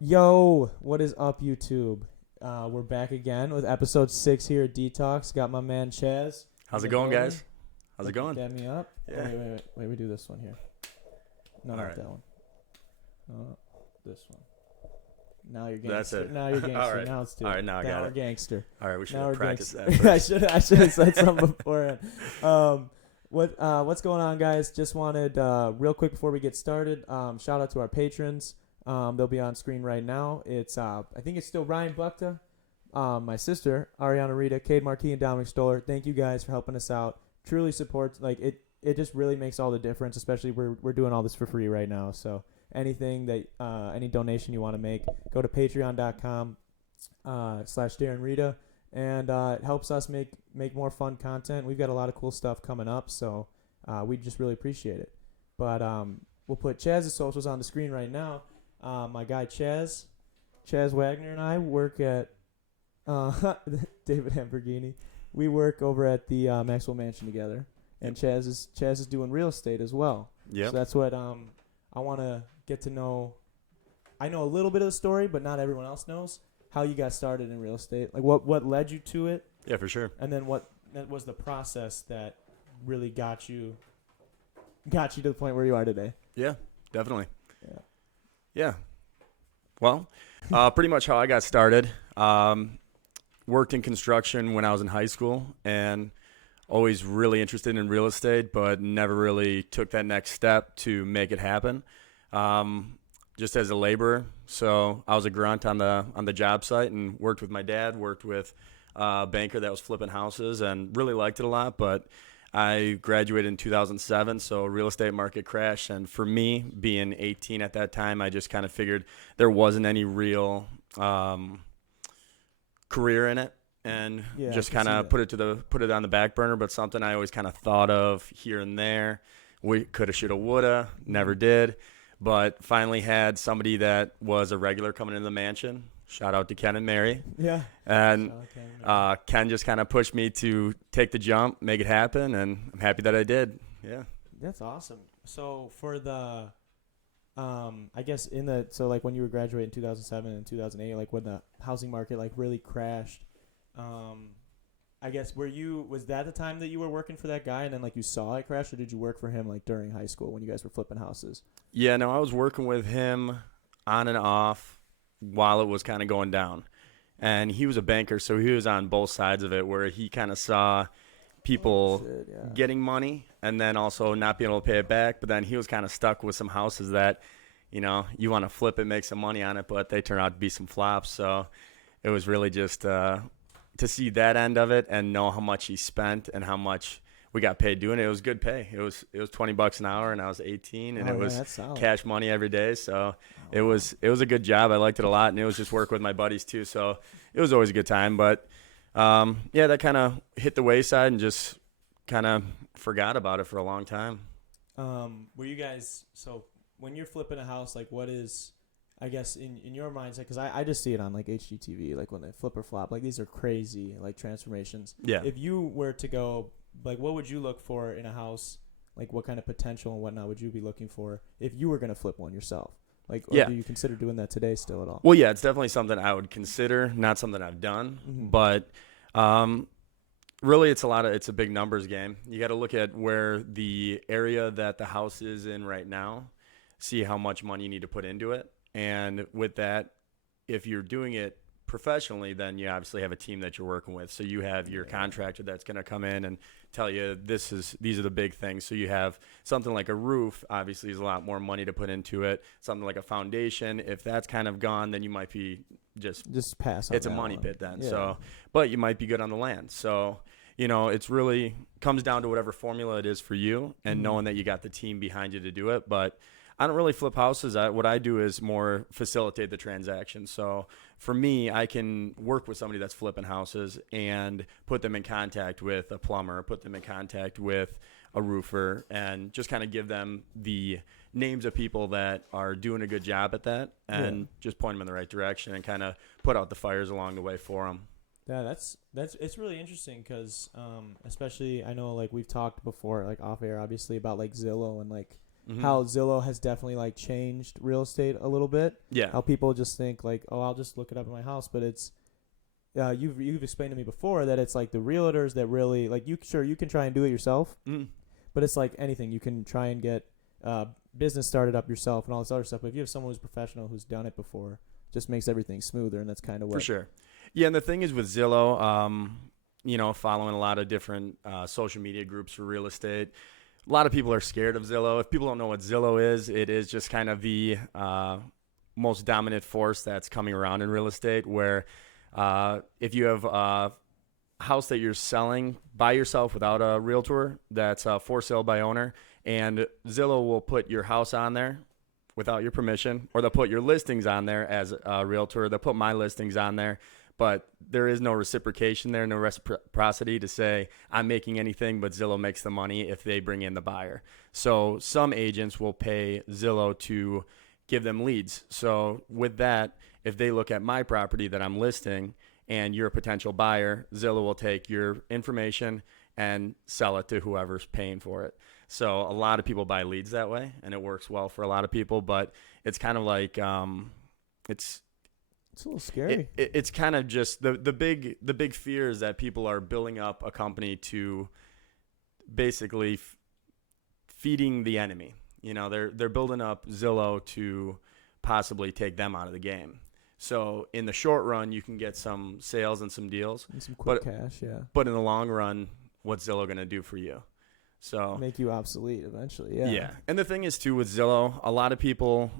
Yo, what is up, YouTube? We're back again with episode 6 here at Detox. Got my man Chaz. How's in it the going, building. guys? How's it going? Dab me up. Oh, Yeah. wait. We do this one here. No, All not right. that one. No, this one. Now you're That's gangster. it. Now you're gangster. All right. Now it's two. All right, now I got we're it. gangster. All right, we should Now have we're practiced gangster. that first. I should have said something beforehand. What's going on, guys? Just wanted real quick before we get started. Shout out to our patrons. They'll be on screen right now. It's I think it's still Ryan Buckta, my sister Ariana Rita, Cade Marquis, and Dominic Stoller. Thank you guys for helping us out. Truly supports it. It just really makes all the difference. Especially we're doing all this for free right now. So anything that any donation you want to make, go to patreon.com /Darren Rita, and it helps us make more fun content. We've got a lot of cool stuff coming up, so we just really appreciate it. But we'll put Chaz's socials on the screen right now. My guy Chaz Wagner, and I work at David Hamburghini. We work over at the Maxwell Mansion together, and Chaz is doing real estate as well. Yep. So that's what I want to get to know. I know a little bit of the story, but not everyone else knows how you got started in real estate. Like what led you to it, Yeah, for sure. and then what was the process that really got you to the point where you are today. Yeah, definitely. Yeah. Yeah. Well, pretty much how I got started. Worked in construction when I was in high school and always really interested in real estate, but never really took that next step to make it happen. Just as a laborer. So I was a grunt on the job site and worked with my dad, worked with a banker that was flipping houses and really liked it a lot. But I graduated in 2007, so real estate market crashed. And for me, being 18 at that time, I just kind of figured there wasn't any real career in it, and Yeah, just I can kind see of that. put it on the back burner. But something I always kind of thought of here and there. We coulda, shoulda, woulda, never did. But finally had somebody that was a regular coming into the mansion. Shout out to Ken and Mary. Yeah. And Shout out Ken and Mary. Ken just kind of pushed me to take the jump, make it happen, and I'm happy that I did. Yeah. That's awesome. So for the, I guess like when you were graduating in 2007 and 2008, like when the housing market like really crashed, I guess was that the time that you were working for that guy and then like you saw it crash, or did you work for him like during high school when you guys were flipping houses? Yeah, no, I was working with him on and off while it was kind of going down. And he was a banker, so he was on both sides of it, where he kind of saw people Yeah. getting money and then also not being able to pay it back. But then he was kind of stuck with some houses that, you want to flip it, make some money on it, but they turn out to be some flops. So it was really just to see that end of it and know how much he spent and how much we got paid doing it. It was good pay. It was $20 an hour, and I was 18, and Oh, it yeah, was that's solid. cash money every day. So it was a good job. I liked it a lot, and it was just work with my buddies too. So it was always a good time. But yeah, that kind of hit the wayside and just kind of forgot about it for a long time. Were you guys, so when you're flipping a house, like what is, I guess in your mindset, because I just see it on like HGTV, like when they flip or flop, like these are crazy like transformations. Yeah. If you were to go, like what would you look for in a house? Like what kind of potential and whatnot would you be looking for if you were going to flip one yourself? Like, or Yeah. do you consider doing that today still at all? Well, yeah, it's definitely something I would consider, not something I've done, Mhm. but really it's a big numbers game. You got to look at where the area that the house is in right now, see how much money you need to put into it. And with that, if you're doing it professionally, then you obviously have a team that you're working with. So you have your contractor that's going to come in and tell you these are the big things. So you have something like a roof, obviously is a lot more money to put into it. Something like a foundation, if that's kind of gone, then you might be Just pass on it's a that money one. pit then. Yeah. So, but you might be good on the land. So, it's really comes down to whatever formula it is for you and Mhm. knowing that you got the team behind you to do it. But I don't really flip houses. What I do is more facilitate the transaction. So for me, I can work with somebody that's flipping houses and put them in contact with a plumber, put them in contact with a roofer, and just kind of give them the names of people that are doing a good job at that and just point them in the right direction and kind of put out the fires along the way for them. Yeah, that's it's really interesting because especially I know like we've talked before like off air obviously about like Zillow and like how Zillow has definitely like changed real estate a little bit. Yeah. How people just think like, oh, I'll just look it up in my house, but it's you've explained to me before that it's like the realtors that really like you can try and do it yourself, but it's like anything, you can try and get business started up yourself and all this other stuff. But if you have someone who's professional who's done it before, just makes everything smoother, and that's kind of what. For sure. Yeah, and the thing is with Zillow, following a lot of different social media groups for real estate, a lot of people are scared of Zillow. If people don't know what Zillow is, it is just kind of the most dominant force that's coming around in real estate, where if you have a house that you're selling by yourself without a realtor, that's for sale by owner, and Zillow will put your house on there without your permission, or they'll put your listings on there as a realtor. They'll put my listings on there, but there is no reciprocation there, no reciprocity to say I'm making anything, but Zillow makes the money if they bring in the buyer. So some agents will pay Zillow to give them leads. So with that, if they look at my property that I'm listing and you're a potential buyer, Zillow will take your information and sell it to whoever's paying for it. So a lot of people buy leads that way, and it works well for a lot of people, but it's kind of like it's a little scary. It's kind of just the big fear is that people are building up a company to basically feeding the enemy. They're building up Zillow to possibly take them out of the game. So in the short run, you can get some sales and some deals, and some quick cash, yeah. But in the long run, what's Zillow going to do for you? So make you obsolete eventually, yeah. Yeah, and the thing is too with Zillow, a lot of people.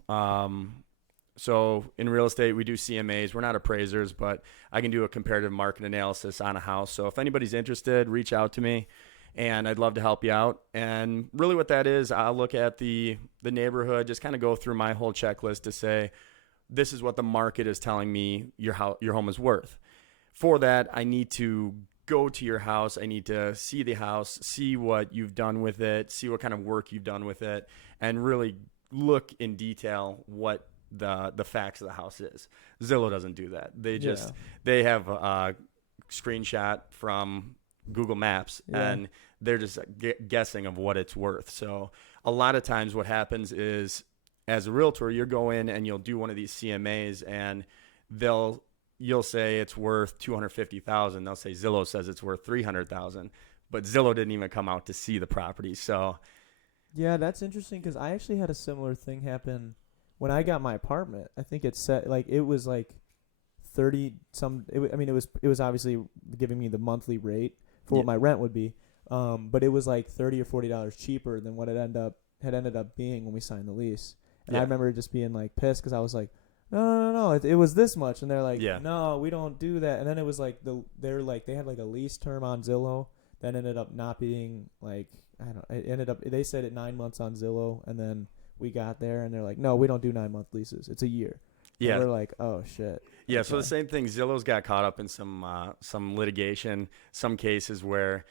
So in real estate, we do CMAs. We're not appraisers, but I can do a comparative market analysis on a house. So if anybody's interested, reach out to me, and I'd love to help you out. And really what that is, I'll look at the neighborhood, just kind of go through my whole checklist to say, this is what the market is telling me your home is worth. For that, I need to go to your house. I need to see the house, see what you've done with it, see what kind of work you've done with it, and really look in detail what the facts of the house is. Zillow doesn't do that. They have a screenshot from Google Maps, and they're just guessing of what it's worth. So a lot of times what happens is, as a realtor, you'll go in and you'll do one of these CMAs, and you'll say it's worth $250,000. They'll say Zillow says it's worth $300,000, but Zillow didn't even come out to see the property. So yeah, that's interesting, because I actually had a similar thing happen when I got my apartment. I think it said like it was like 30 some. It was obviously giving me the monthly rate for what my rent would be, but it was like $30 or $40 cheaper than what it ended up being when we signed the lease. And I remember just being like pissed, because I was like, no, it was this much, and they're like, no, we don't do that. And then it was like they had like a lease term on Zillow that ended up not being like, they said it 9 months on Zillow, and then we got there and they're like, no, we don't do 9 month leases. It's a year. Yeah. And we're like, oh shit. Yeah. Okay. So the same thing, Zillow's got caught up in some litigation, some cases where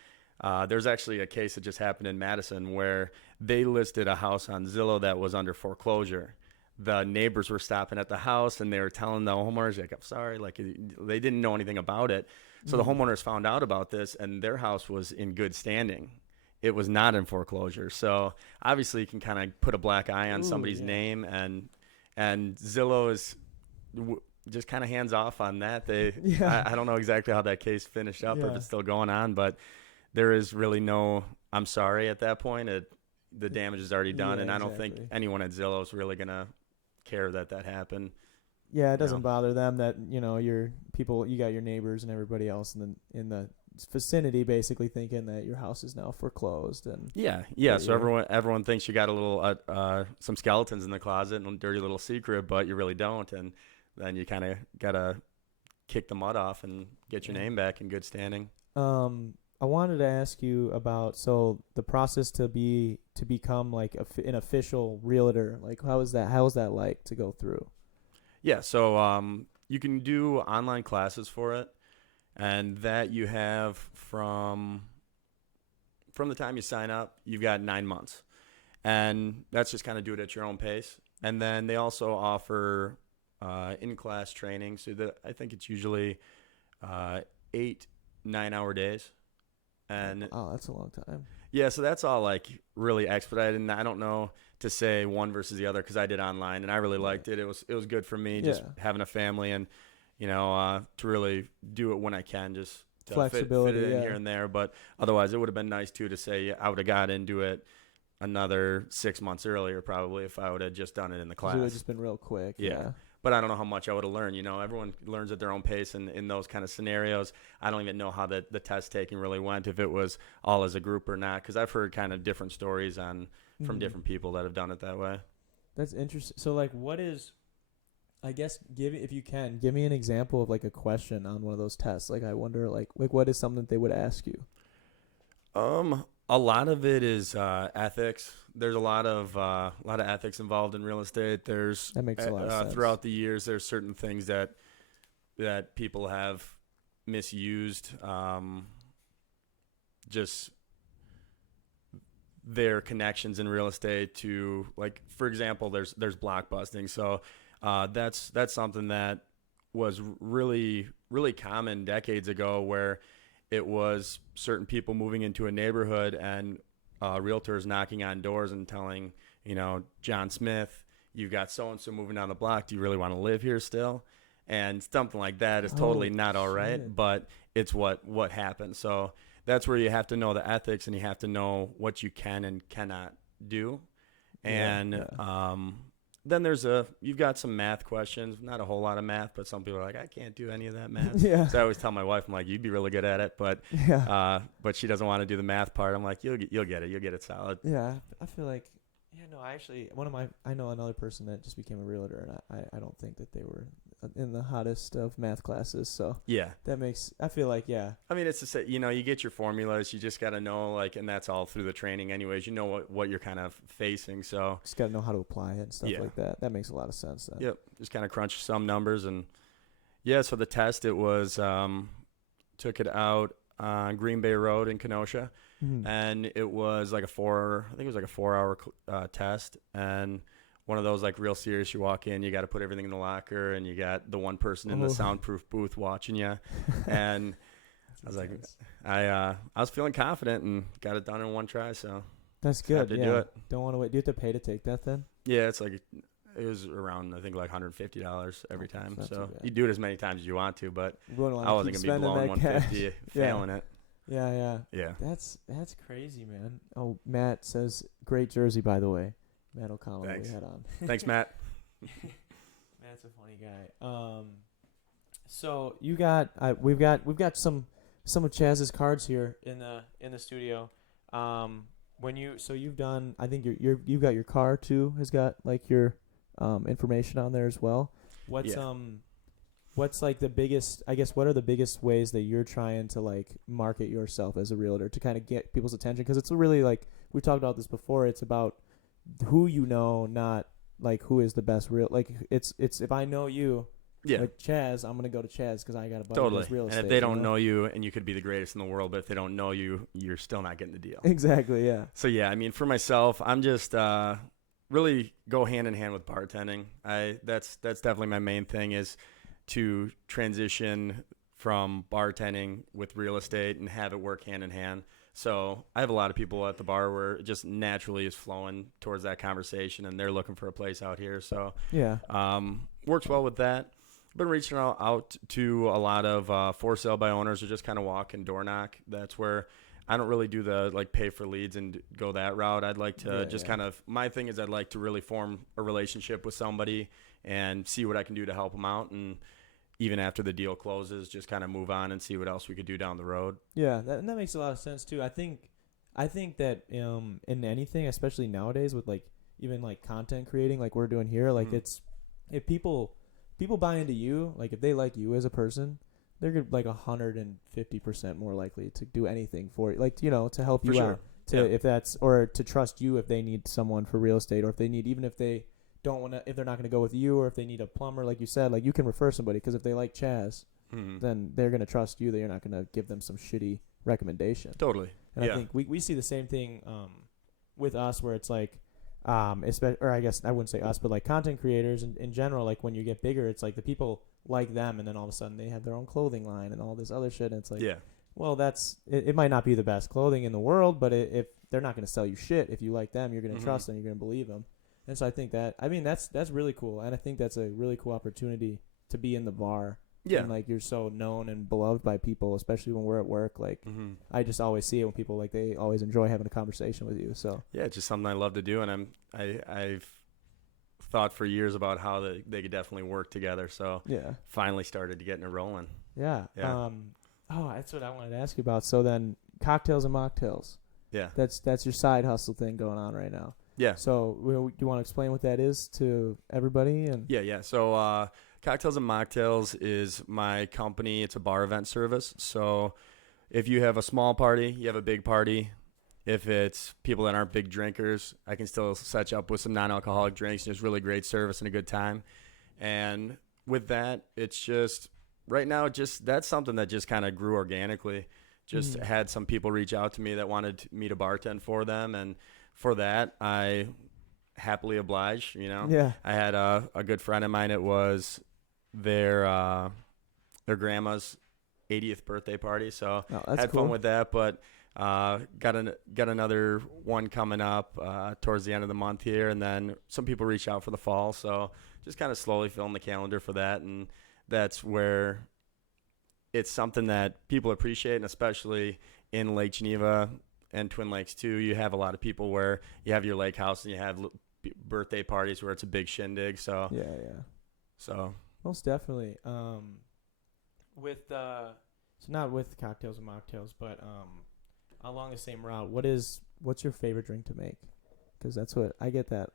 there's actually a case that just happened in Madison where they listed a house on Zillow that was under foreclosure. The neighbors were stopping at the house and they were telling the homeowners, like, I'm sorry, like they didn't know anything about it. So the homeowners found out about this, and their house was in good standing. It was not in foreclosure. So obviously you can kind of put a black eye on somebody's name, and Zillow is just kind of hands off on that. I don't know exactly how that case finished up or if it's still going on, but there is really no I'm sorry at that point. The damage is already done, and I don't think anyone at Zillow is really going to care that happened. Yeah, it doesn't bother them that, your people, you got your neighbors and everybody else in the vicinity basically thinking that your house is now foreclosed. And so everyone thinks you got a little some skeletons in the closet and a dirty little secret, but you really don't. And then you kind of got to kick the mud off and get your name back in good standing. I wanted to ask you about the process to become like an official realtor. Like how is that like to go through? Yeah, so you can do online classes for it, and that you have from the time you sign up, you've got 9 months, and that's just kind of do it at your own pace. And then they also offer in-class training, so I think it's usually 8 9-hour days. And that's a long time. Yeah, so that's all like really expedited, and I don't know. to say one versus the other because I did online and I really liked it. It was good for me just having a family and to really do it when I can, just to flexibility fit it in here and there. But otherwise, it would have been nice too to say I would have got into it another 6 months earlier probably if I would have just done it in the class. It would have just been real quick. Yeah. But I don't know how much I would have learned. Everyone learns at their own pace in those kind of scenarios. I don't even know how the test taking really went, if it was all as a group or not, because I've heard kind of different stories from different people that have done it that way. That's interesting. So, like, what is, I guess, if you can, give me an example of, like, a question on one of those tests. Like, I wonder, like what is something that they would ask you? A lot of it is ethics. There's a lot of ethics involved in real estate. That makes a lot of sense. Throughout the years, there's certain things that people have misused. Just their connections in real estate to, like, for example, there's block busting. So that's something that was really, really common decades ago, where it was certain people moving into a neighborhood and realtors knocking on doors and telling, John Smith, you've got so-and-so moving down the block. Do you really want to live here still? And something like that is totally not all right, but it's what happened. So that's where you have to know the ethics and you have to know what you can and cannot do. And then you've got some math questions, not a whole lot of math, but some people are like, I can't do any of that math. So I always tell my wife, I'm like, you'd be really good at it, but she doesn't want to do the math part. I'm like, you'll get it solid. Yeah, I feel like, I know another person that just became a realtor, and I don't think that they were in the hottest of math classes. So I feel like, I mean, it's to say, you get your formulas, you just got to know, like, and that's all through the training anyways, what you're kind of facing. So just got to know how to apply it and stuff like that. That makes a lot of sense then. Yep. Just kind of crunch some numbers. And so the test, it was, took it out on Green Bay Road in Kenosha. And it was like a 4-hour test. And one of those, like, real serious, you walk in, you got to put everything in the locker, and you got the one person in the soundproof booth watching you. And I was like, I was feeling confident and got it done in one try. So that's good. To do it. Don't want to wait. Do you have to pay to take that then? Yeah, it's like, it was around, I think, like $150 every time. So you do it as many times as you want to, but I wasn't going to be blowing $150 failing it. Yeah. That's crazy, man. Oh, Matt says, great jersey, by the way. Matt O'Connell we had on. Thanks, Matt. Matt's a funny guy. So we've got some of Chaz's cards here in the studio. You've done, I think you've got your car too, has got, like, your information on there as well. What's like the biggest, I guess, what are the biggest ways that you're trying to, like, market yourself as a realtor to kind of get people's attention? Because it's really, like, we talked about this before, it's about who not, like, who is the best like, it's if I know you, like Chaz, I'm gonna go to Chaz because I got a buddy who does real estate. And if they don't know you, and you could be the greatest in the world, but if they don't know you, you're still not getting the deal. Exactly. Yeah. So I mean, for myself, I'm just really go hand in hand with bartending. That's definitely my main thing, is to transition from bartending with real estate and have it work hand in hand. So I have a lot of people at the bar where it just naturally is flowing towards that conversation, and they're looking for a place out here. So works well with that. Been reaching out to a lot of for sale by owners, or just kind of walk and door knock. That's where I don't really do the, like, pay for leads and go that route. I'd like to kind of, my thing is I'd like to really form a relationship with somebody and see what I can do to help them out. And even after the deal closes, just kind of move on and see what else we could do down the road. Yeah, that makes a lot of sense too. I think that in anything, especially nowadays with, like, even, like, content creating, like we're doing here, like, it's, if people buy into you, like, if they like you as a person, they're like 150% more likely to do anything for you, like, to help you out, if that's, or to trust you if they need someone for real estate, or if they need, even if they don't want to, if they're not going to go with you, or if they need a plumber, like you said, like, you can refer somebody, because if they like Chaz, then they're going to trust you, that you're not going to give them some shitty recommendation. Totally. And I think we see the same thing with us, where it's like, or I guess I wouldn't say us, but, like, content creators in general, like, when you get bigger, it's like the people like them, and then all of a sudden they have their own clothing line and all this other shit, and it's like, well, that's it might not be the best clothing in the world, but if they're not going to sell you shit. If you like them, you're going to Mhm. trust them, you're going to believe them. And so I think that's really cool, and I think that's a really cool opportunity to be in the bar. Yeah. And like you're so known and beloved by people, especially when we're at work. Like I just always see it when people like they always enjoy having a conversation with you. So Yeah, it's just something I love to do, and I've thought for years about how they could definitely work together. So yeah, finally started getting it rolling. yeah. Yeah. Oh, that's what I wanted to ask you about. So then, cocktails and mocktails. Yeah. That's your side hustle thing going on right now. Yeah. So do you want to explain what that is to everybody? And Yeah. So Cocktails and Mocktails is my company. It's a bar event service. So if you have a small party, you have a big party. If it's people that aren't big drinkers, I can still set you up with some non-alcoholic drinks. There's really great service and a good time. And with that, it's just right now, that's something that just kind of grew organically. Just had some people reach out to me that wanted me to bartend for them, and for that, I happily oblige. Yeah. I had a good friend of mine. It was their grandma's 80th birthday party, so had cool. fun with that. But got another one coming up towards the end of the month here, and then some people reach out for the fall. So just kind of slowly filling the calendar for that, and that's where it's something that people appreciate, and especially in Lake Geneva and Twin Lakes too. You have a lot of people where you have your lake house and you have birthday parties where it's a big shindig. So yeah. So Most definitely. So not with cocktails and mocktails, but along the same route, what's your favorite drink to make? Because that's what I get that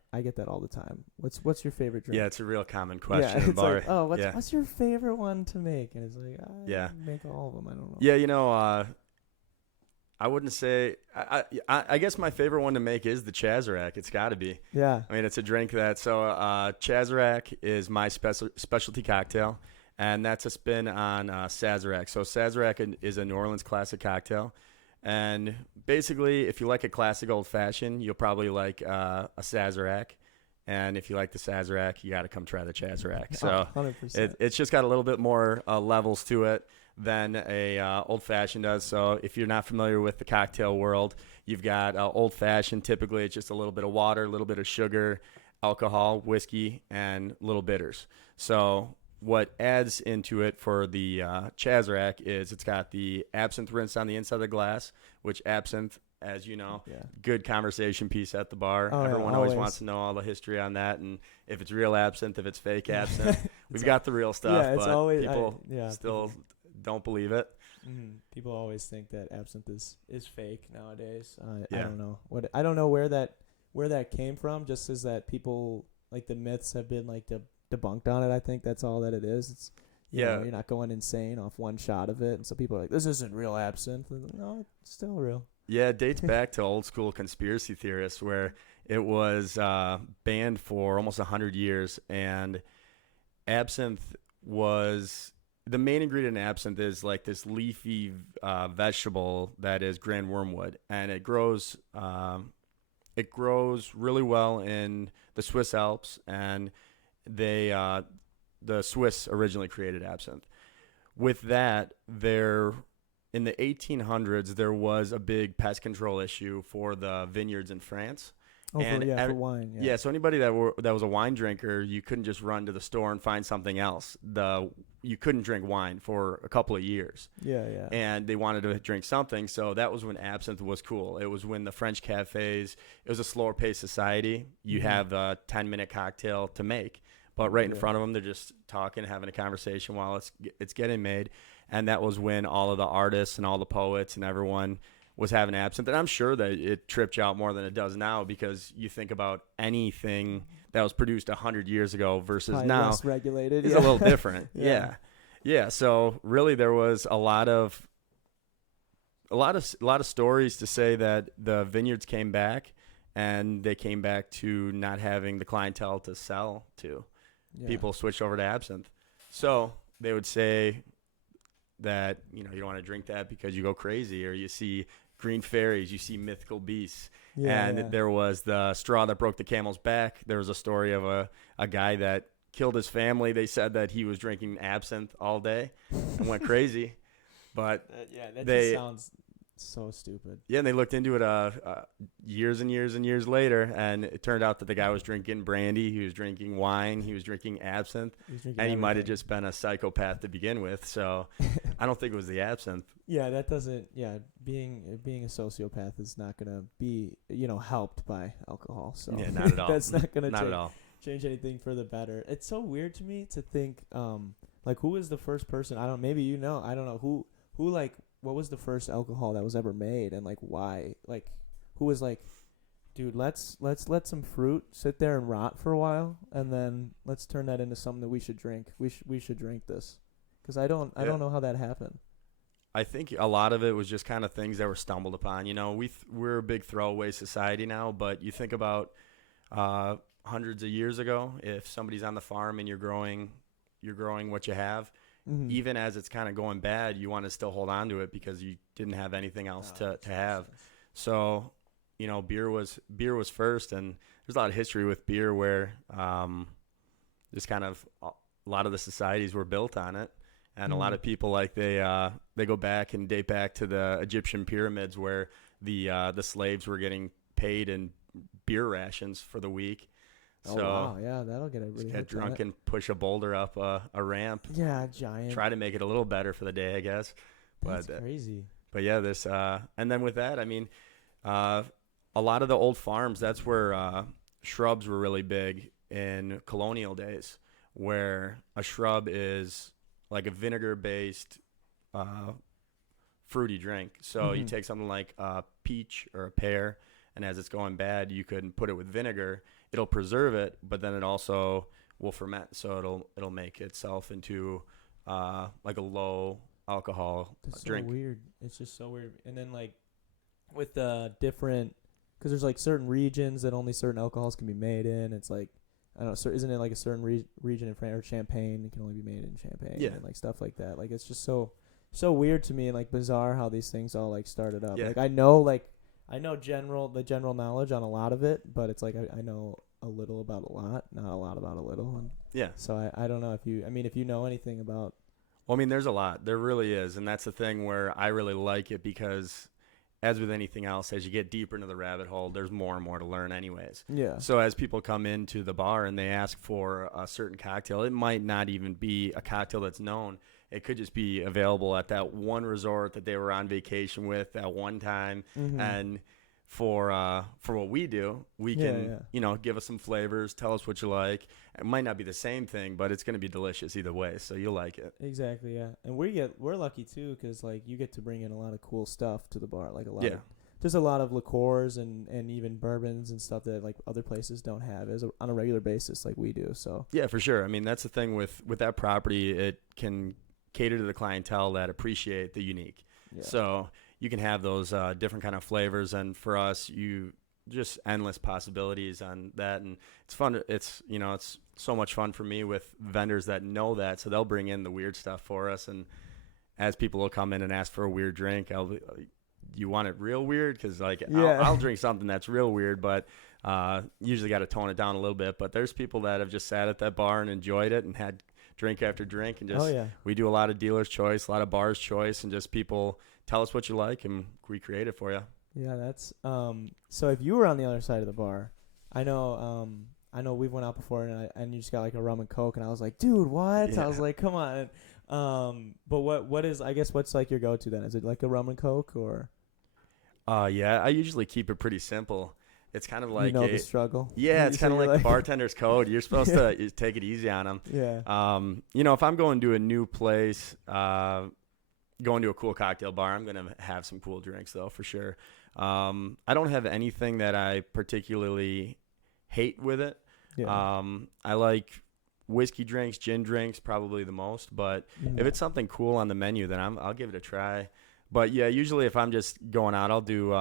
all the time. What's your favorite drink? yeah, it's a real common question Yeah, in it's bar. like, oh, what's your favorite one to make? And it's like, Yeah. make all of them. I don't know. Yeah, I wouldn't say. I guess my favorite one to make is the Chazz. It's got to be. Yeah. I mean, it's a drink that. So Chazz is my specialty cocktail, and that's a spin on Sazerac. So Sazerac is a New Orleans classic cocktail, and basically, if you like a classic old fashioned, you'll probably like a Sazerac. And if you like the Sazerac, you got to come try the Chazz. So 100%. it's just got a little bit more levels to it than a old fashioned does. So if you're not familiar with the cocktail world, you've got old fashioned. Typically, it's just a little bit of water, a little bit of sugar, alcohol, whiskey, and little bitters. So what adds into it for the Chazz is it's got the absinthe rinse on the inside of the glass, which absinthe, as you know, good conversation piece at the bar. Oh, Everyone yeah, always wants to know all the history on that, and if it's real absinthe, if it's fake absinthe. We've got the real stuff, it's but always, people still don't believe it. People always think that absinthe is fake nowadays. I Yeah. don't know I don't know where that came from. Just as that people like the myths have been like debunked on it. I think that's all that it is. It's you know, you're not going insane off one shot of it, and so people are like, this isn't real absinthe. Like, no, it's still real. Yeah, it dates back to old school conspiracy theorists where it was banned for almost 100 years, and absinthe was the main ingredient in absinthe is like this leafy vegetable that is grand wormwood, and it grows really well in the Swiss Alps, and the Swiss originally created absinthe. With that, in the 1800s, there was a big pest control issue for the vineyards in France. For wine. Yeah, so anybody that was a wine drinker, you couldn't just run to the store and find something else. You couldn't drink wine for a couple of years. Yeah. And they wanted to drink something, so that was when absinthe was cool. It was when the French cafes, it was a slower paced society. You have a 10-minute cocktail to make, but right in front of them, they're just talking, having a conversation while it's getting made. And that was when all of the artists and all the poets and everyone was having absinthe. And I'm sure that it tripped you out more than it does now, because you think about anything that was produced 100 years ago versus probably now less regulated. is a little different. Yeah. Yeah. So really there was a lot of stories to say that the vineyards came back, and they came back to not having the clientele to sell to. Yeah. People switched over to absinthe. So they would say that, you don't want to drink that because you go crazy, or you see green fairies, you see mythical beasts. There was the straw that broke the camel's back. There was a story of a guy that killed his family. They said that he was drinking absinthe all day and went crazy. But just sounds So stupid. Yeah, and they looked into it years and years and years later, and it turned out that the guy was drinking brandy, he was drinking wine, he was drinking absinthe, and he might have just been a psychopath to begin with. So I don't think it was the absinthe. Yeah, that doesn't. Yeah, being a sociopath is not gonna be helped by alcohol. So yeah, not at all. That's not gonna change anything for the better. It's so weird to me to think like who was the first person? I don't. Maybe I don't know who like what was the first alcohol that was ever made and like why? Like who was like, dude, let's let some fruit sit there and rot for a while and then let's turn that into something that we should drink. We should drink this. Because I don't know how that happened. I think a lot of it was just kind of things that were stumbled upon. We're a big throwaway society now, but you think about hundreds of years ago, if somebody's on the farm and you're growing what you have, even as it's kind of going bad, you want to still hold on to it because you didn't have anything else to have. So, beer was first, and there's a lot of history with beer where just kind of a lot of the societies were built on it. And a lot of people they go back and date back to the Egyptian pyramids where the slaves were getting paid in beer rations for the week. Oh, so wow, yeah, that'll get everybody get drunk and push a boulder up a ramp. Yeah, giant. Try to make it a little better for the day, I guess. That's crazy. But yeah, this and then with that, I mean, a lot of the old farms. That's where shrubs were really big in colonial days, where a shrub is like a vinegar-based fruity drink. So you take something like a peach or a pear, and as it's going bad, you could put it with vinegar. It'll preserve it, but then it also will ferment. So it'll make itself into like a low alcohol drink. So weird. It's just so weird. And then like with the different, because there's like certain regions that only certain alcohols can be made in. It's like, I don't know, isn't it like a certain region in France, or Champagne, it can only be made in Champagne, and like stuff like that. Like it's just so weird to me and like bizarre how these things all like started up. Like I know the general knowledge on a lot of it, but it's like I know a little about a lot, not a lot about a little. And so I don't know if you know anything about. Well, I mean, there's a lot. There really is, and that's the thing where I really like it because, as with anything else, as you get deeper into the rabbit hole, there's more and more to learn anyways. Yeah. So as people come into the bar and they ask for a certain cocktail, it might not even be a cocktail that's known. It could just be available at that one resort that they were on vacation with at one time. And for what we do, we can, give us some flavors, tell us what you like. It might not be the same thing, but it's going to be delicious either way, so you'll like it. Exactly, yeah. And we're lucky too because like you get to bring in a lot of cool stuff to the bar, like a lot of liqueurs and even bourbons and stuff that like other places don't have on a regular basis like we do. So yeah, for sure. I mean, that's the thing with that property. It can cater to the clientele that appreciate the unique. Yeah. So you can have those different kind of flavors, and for us, you just endless possibilities on that, and it's fun. It's so much fun for me with vendors that know that, so they'll bring in the weird stuff for us, and as people will come in and ask for a weird drink, I'll be, you want it real weird? Because I'll drink something that's real weird, but usually got to tone it down a little bit. But there's people that have just sat at that bar and enjoyed it and had drink after drink, and just we do a lot of dealer's choice, a lot of bar's choice, and just people tell us what you like and we create it for you. Yeah, that's so if you were on the other side of the bar, I know we've went out before and you just got like a rum and coke, and I was like, dude, what? Yeah. I was like, come on. But what is, I guess, what's like your go-to then? Is it like a rum and coke or? Yeah, I usually keep it pretty simple. It's kind of like the struggle. Yeah, it's kind of like the bartender's code. You're supposed to take it easy on them. Yeah. If I'm going to a new place, going to a cool cocktail bar, I'm gonna have some cool drinks though, for sure. I don't have anything that I particularly hate with it. Yeah. I like whiskey drinks, gin drinks, probably the most. But if it's something cool on the menu, then I'll give it a try. But yeah, usually if I'm just going out, I'll do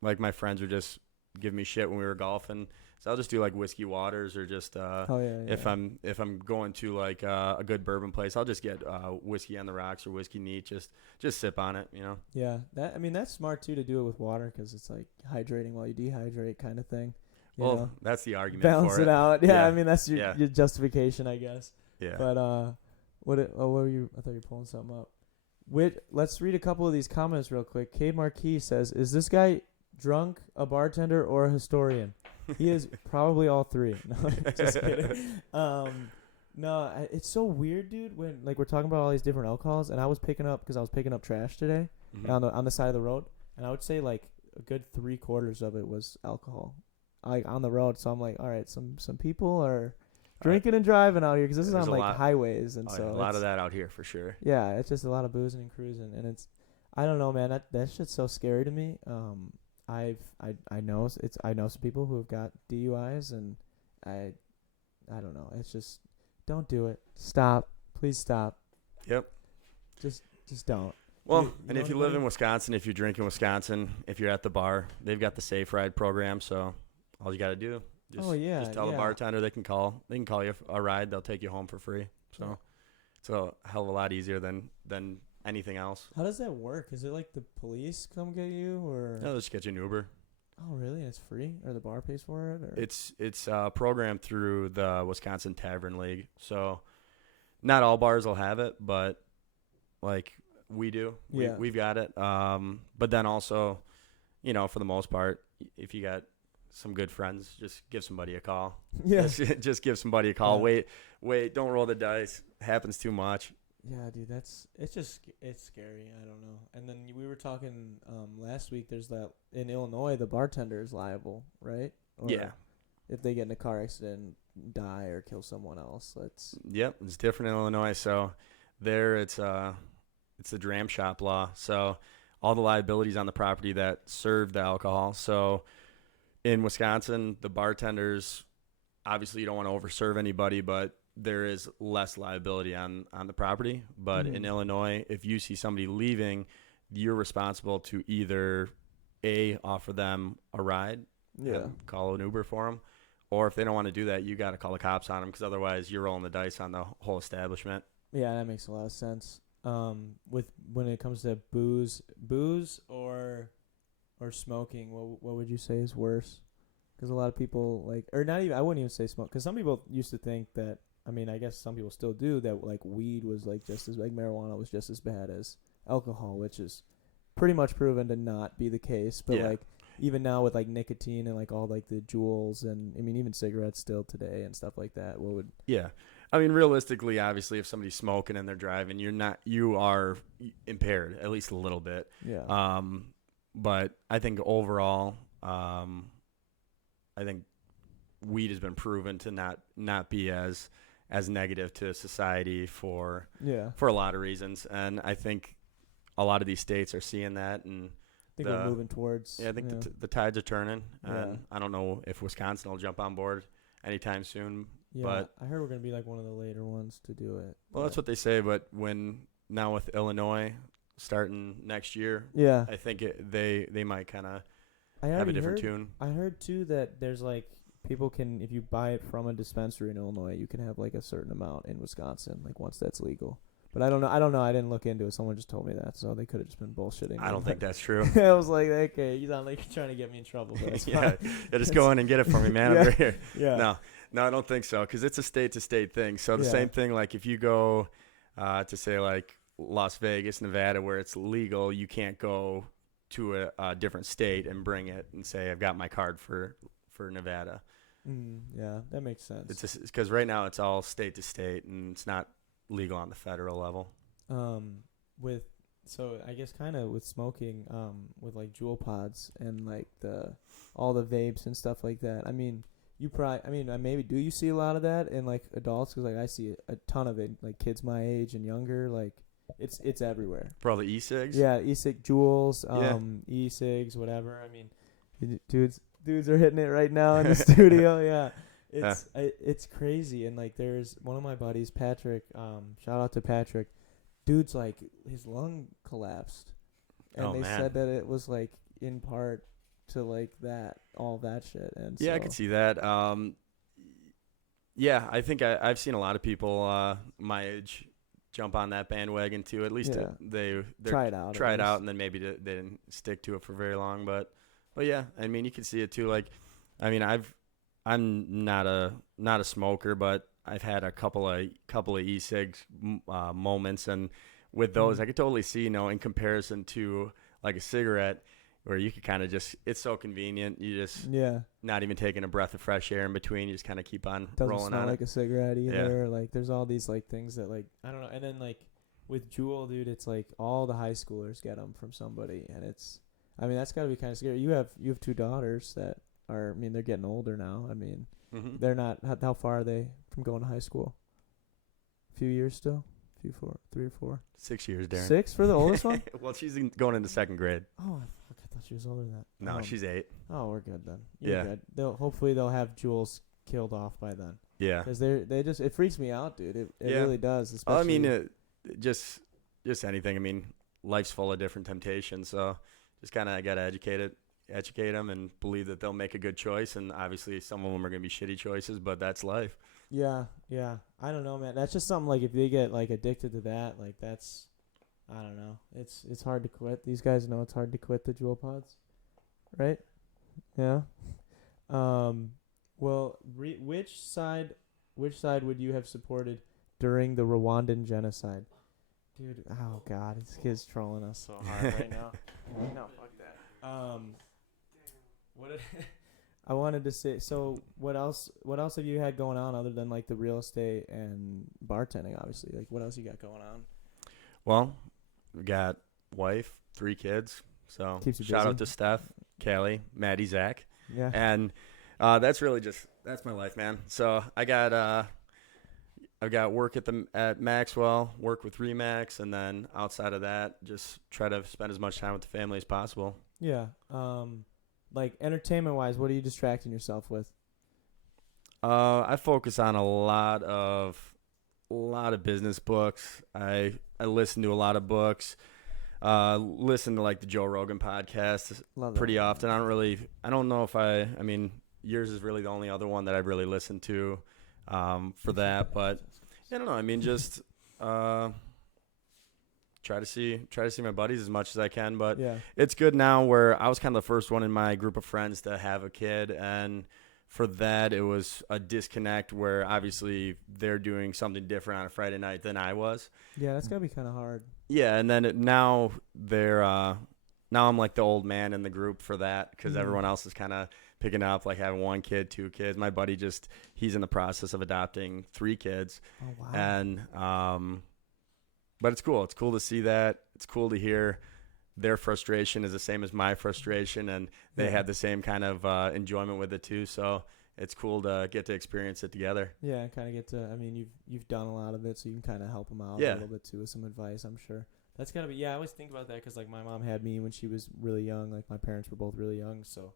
like my friends would just give me shit when we were golfing, so I'll just do like whiskey waters, or just if I'm going to like a good bourbon place, I'll just get whiskey on the rocks or whiskey neat, just sip on it, Yeah, that's smart too, to do it with water, because it's like hydrating while you dehydrate kind of thing. Well, that's the argument. Balance for it out. Yeah, I mean that's your justification, I guess. Yeah. But what were you? I thought you were pulling something up. Let's read a couple of these comments real quick. K Marquis says, "Is this guy drunk, a bartender, or a historian?" He is probably all three. No, just kidding. No, it's so weird, dude. When like we're talking about all these different alcohols, and I was picking up trash today on the side of the road, and I would say like a good 3/4 of it was alcohol, like on the road. So I'm like, all right, some people are drinking and driving out here because this is on like highways, and so a lot of that out here for sure. Yeah, it's just a lot of boozing and cruising, and I don't know, man. That shit's so scary to me. I know some people who have got DUIs, and I don't know. It's just don't do it. Stop, please stop. Yep. Just don't. Well, and if you live in Wisconsin, if you drink in Wisconsin, if you're at the bar, they've got the Safe Ride program. So all you got to do, just tell the bartender they can call you a ride. They'll take you home for free. So it's a hell of a lot easier than anything else. How does that work? Is it like the police come get you, or no? They'll just get you an Uber. Oh, really? It's free, or the bar pays for it? Or? It's programmed through the Wisconsin Tavern League. So not all bars will have it, but like we do. We've got it. But then also, for the most part, if you got some good friends, just give somebody a call. Yeah. Just give somebody a call. Yeah. Wait, don't roll the dice. Happens too much. Yeah, dude, it's scary. I don't know. And then we were talking last week. There's that in Illinois, the bartender is liable, right? Or yeah. If they get in a car accident, die or kill someone else, it's different in Illinois. So there, it's the dram shop law. So all the liabilities on the property that serve the alcohol. So in Wisconsin, the bartenders, obviously you don't want to overserve anybody, but there is less liability on the property. But in Illinois, if you see somebody leaving, you're responsible to either offer them a ride, call an Uber for them, or if they don't want to do that, you got to call the cops on them, because otherwise you're rolling the dice on the whole establishment. Yeah, that makes a lot of sense. When it comes to booze or smoking, what would you say is worse? Because a lot of people I wouldn't even say smoke, because some people used to think that. I mean, I guess some people still do that. Like weed was marijuana was just as bad as alcohol, which is pretty much proven to not be the case. But even now with like nicotine and like all like the Juuls, and I mean even cigarettes still today and stuff like that. I mean, realistically, obviously, if somebody's smoking and they're driving, you are impaired at least a little bit. Yeah. But I think overall, I think weed has been proven to not be as negative to society for a lot of reasons, and I think a lot of these states are seeing that, and I think we're moving towards. Yeah, I think the tides are turning, and I don't know if Wisconsin will jump on board anytime soon. Yeah, but I heard we're gonna be like one of the later ones to do it. Well, that's what they say, but now with Illinois starting next year, I think they might kind of have a different tune. I heard too that there's like. People can, if you buy it from a dispensary in Illinois, you can have like a certain amount in Wisconsin, like once that's legal. But I don't know. I didn't look into it. Someone just told me that, so they could have just been bullshitting. I don't think that's true. I was like, okay, you sound like you're trying to get me in trouble. But just go in and get it for me, man. Over here. Yeah. No, I don't think so, because it's a state-to-state thing. So the same thing, like if you go to say like Las Vegas, Nevada, where it's legal, you can't go to a different state and bring it and say I've got my card for Nevada. Yeah, that makes sense. It's just because right now it's all state to state, and it's not legal on the federal level. So I guess kind of with smoking, with like Juul pods and like all the vapes and stuff like that. I mean, maybe do you see a lot of that in like adults? Because like I see a ton of it, like kids my age and younger. Like it's everywhere. For all the e-cigs. Yeah, e-cig Juuls, e-cigs, whatever. I mean, dudes are hitting it right now in the studio. Yeah, it's crazy. And like, there's one of my buddies, Patrick. Shout out to Patrick. Dude's like his lung collapsed, and they said that it was like in part to like all that shit. And I could see that. I think I've seen a lot of people my age jump on that bandwagon too. At least they try it out, and then maybe they didn't stick to it for very long, but yeah, I mean, you can see it too. Like, I mean, I'm not a smoker, but I've had a couple of e-cigs moments, and with those, I could totally see, in comparison to like a cigarette, where you could kind of just, it's so convenient. You just not even taking a breath of fresh air in between. You just kind of keep on Doesn't rolling smell on like it. a cigarette either. Like there's all these like things that like I don't know. And then like with Juul, dude, it's like all the high schoolers get them from somebody, and it's. I mean, that's got to be kind of scary. You have 2 daughters that are. I mean, they're getting older now. I mean, they're not. How far are they from going to high school? A few years still. 3 or 4. 6 years, Darren. 6 for the oldest one? Well, she's going into 2nd grade. Oh, fuck, I thought she was older than that. No, she's 8. Oh, we're good then. You're good. Hopefully they'll have Jules killed off by then. Yeah. Because they just it freaks me out, dude. It really does. Well, I Especially mean, just anything. I mean, life's full of different temptations, so just kind of got to educate them, and believe that they'll make a good choice. And obviously, some of them are going to be shitty choices, but that's life. Yeah. I don't know, man. That's just something like if they get like addicted to that, like that's, I don't know. It's hard to quit. These guys know it's hard to quit the Juul pods, right? Yeah. Well, which side would you have supported during the Rwandan genocide? Dude, oh god, this kid's trolling us so hard right now. No, fuck that. What I wanted to say. So, what else have you had going on other than like the real estate and bartending? Obviously, like what else you got going on? Well, we got wife, 3 kids. So shout out to Steph, Callie, Maddie, Zach. Yeah. And that's really that's my life, man. So I've got work at Maxwell, work with Remax, and then outside of that, just try to spend as much time with the family as possible. Yeah. Like entertainment wise, what are you distracting yourself with? I focus on a lot of business books. I listen to a lot of books. Listen to like the Joe Rogan podcast pretty often. I don't know if I mean, yours is really the only other one that I've really listened to for that, but I don't know. I mean, just try to see my buddies as much as I can, but it's good now where I was kind of the first one in my group of friends to have a kid, and for that it was a disconnect where obviously they're doing something different on a Friday night than I was. Yeah, that's gotta be kind of hard. Yeah, and then now I'm like the old man in the group for that, because everyone else is kind of picking up, like having 1 kid, 2 kids. My buddy he's in the process of adopting 3 kids. Oh wow. And but it's cool. It's cool to see that. It's cool to hear their frustration is the same as my frustration, and they had the same kind of enjoyment with it too. So it's cool to get to experience it together. Yeah, and kind of get to. I mean, you've done a lot of it, so you can kind of help them out a little bit too with some advice. I'm sure that's gotta be. Yeah, I always think about that because like my mom had me when she was really young. Like my parents were both really young, so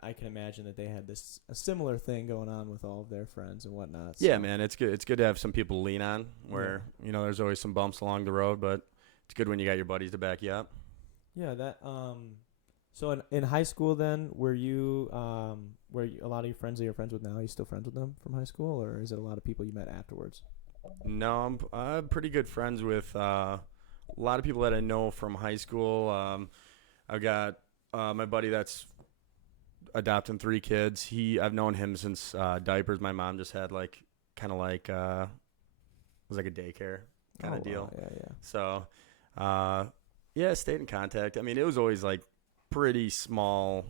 I can imagine that they had a similar thing going on with all of their friends and whatnot. So. Yeah, man, it's good. It's good to have some people to lean on. Where there's always some bumps along the road, but it's good when you got your buddies to back you up. Yeah, that. So in high school, then were you a lot of your friends that you're friends with now? Are you still friends with them from high school, or is it a lot of people you met afterwards? No, I'm pretty good friends with a lot of people that I know from high school. I've got my buddy that's adopting 3 kids. I've known him since diapers. My mom just had it was like a daycare kind of deal. Wow. Yeah. So, stayed in contact. I mean, it was always like pretty small,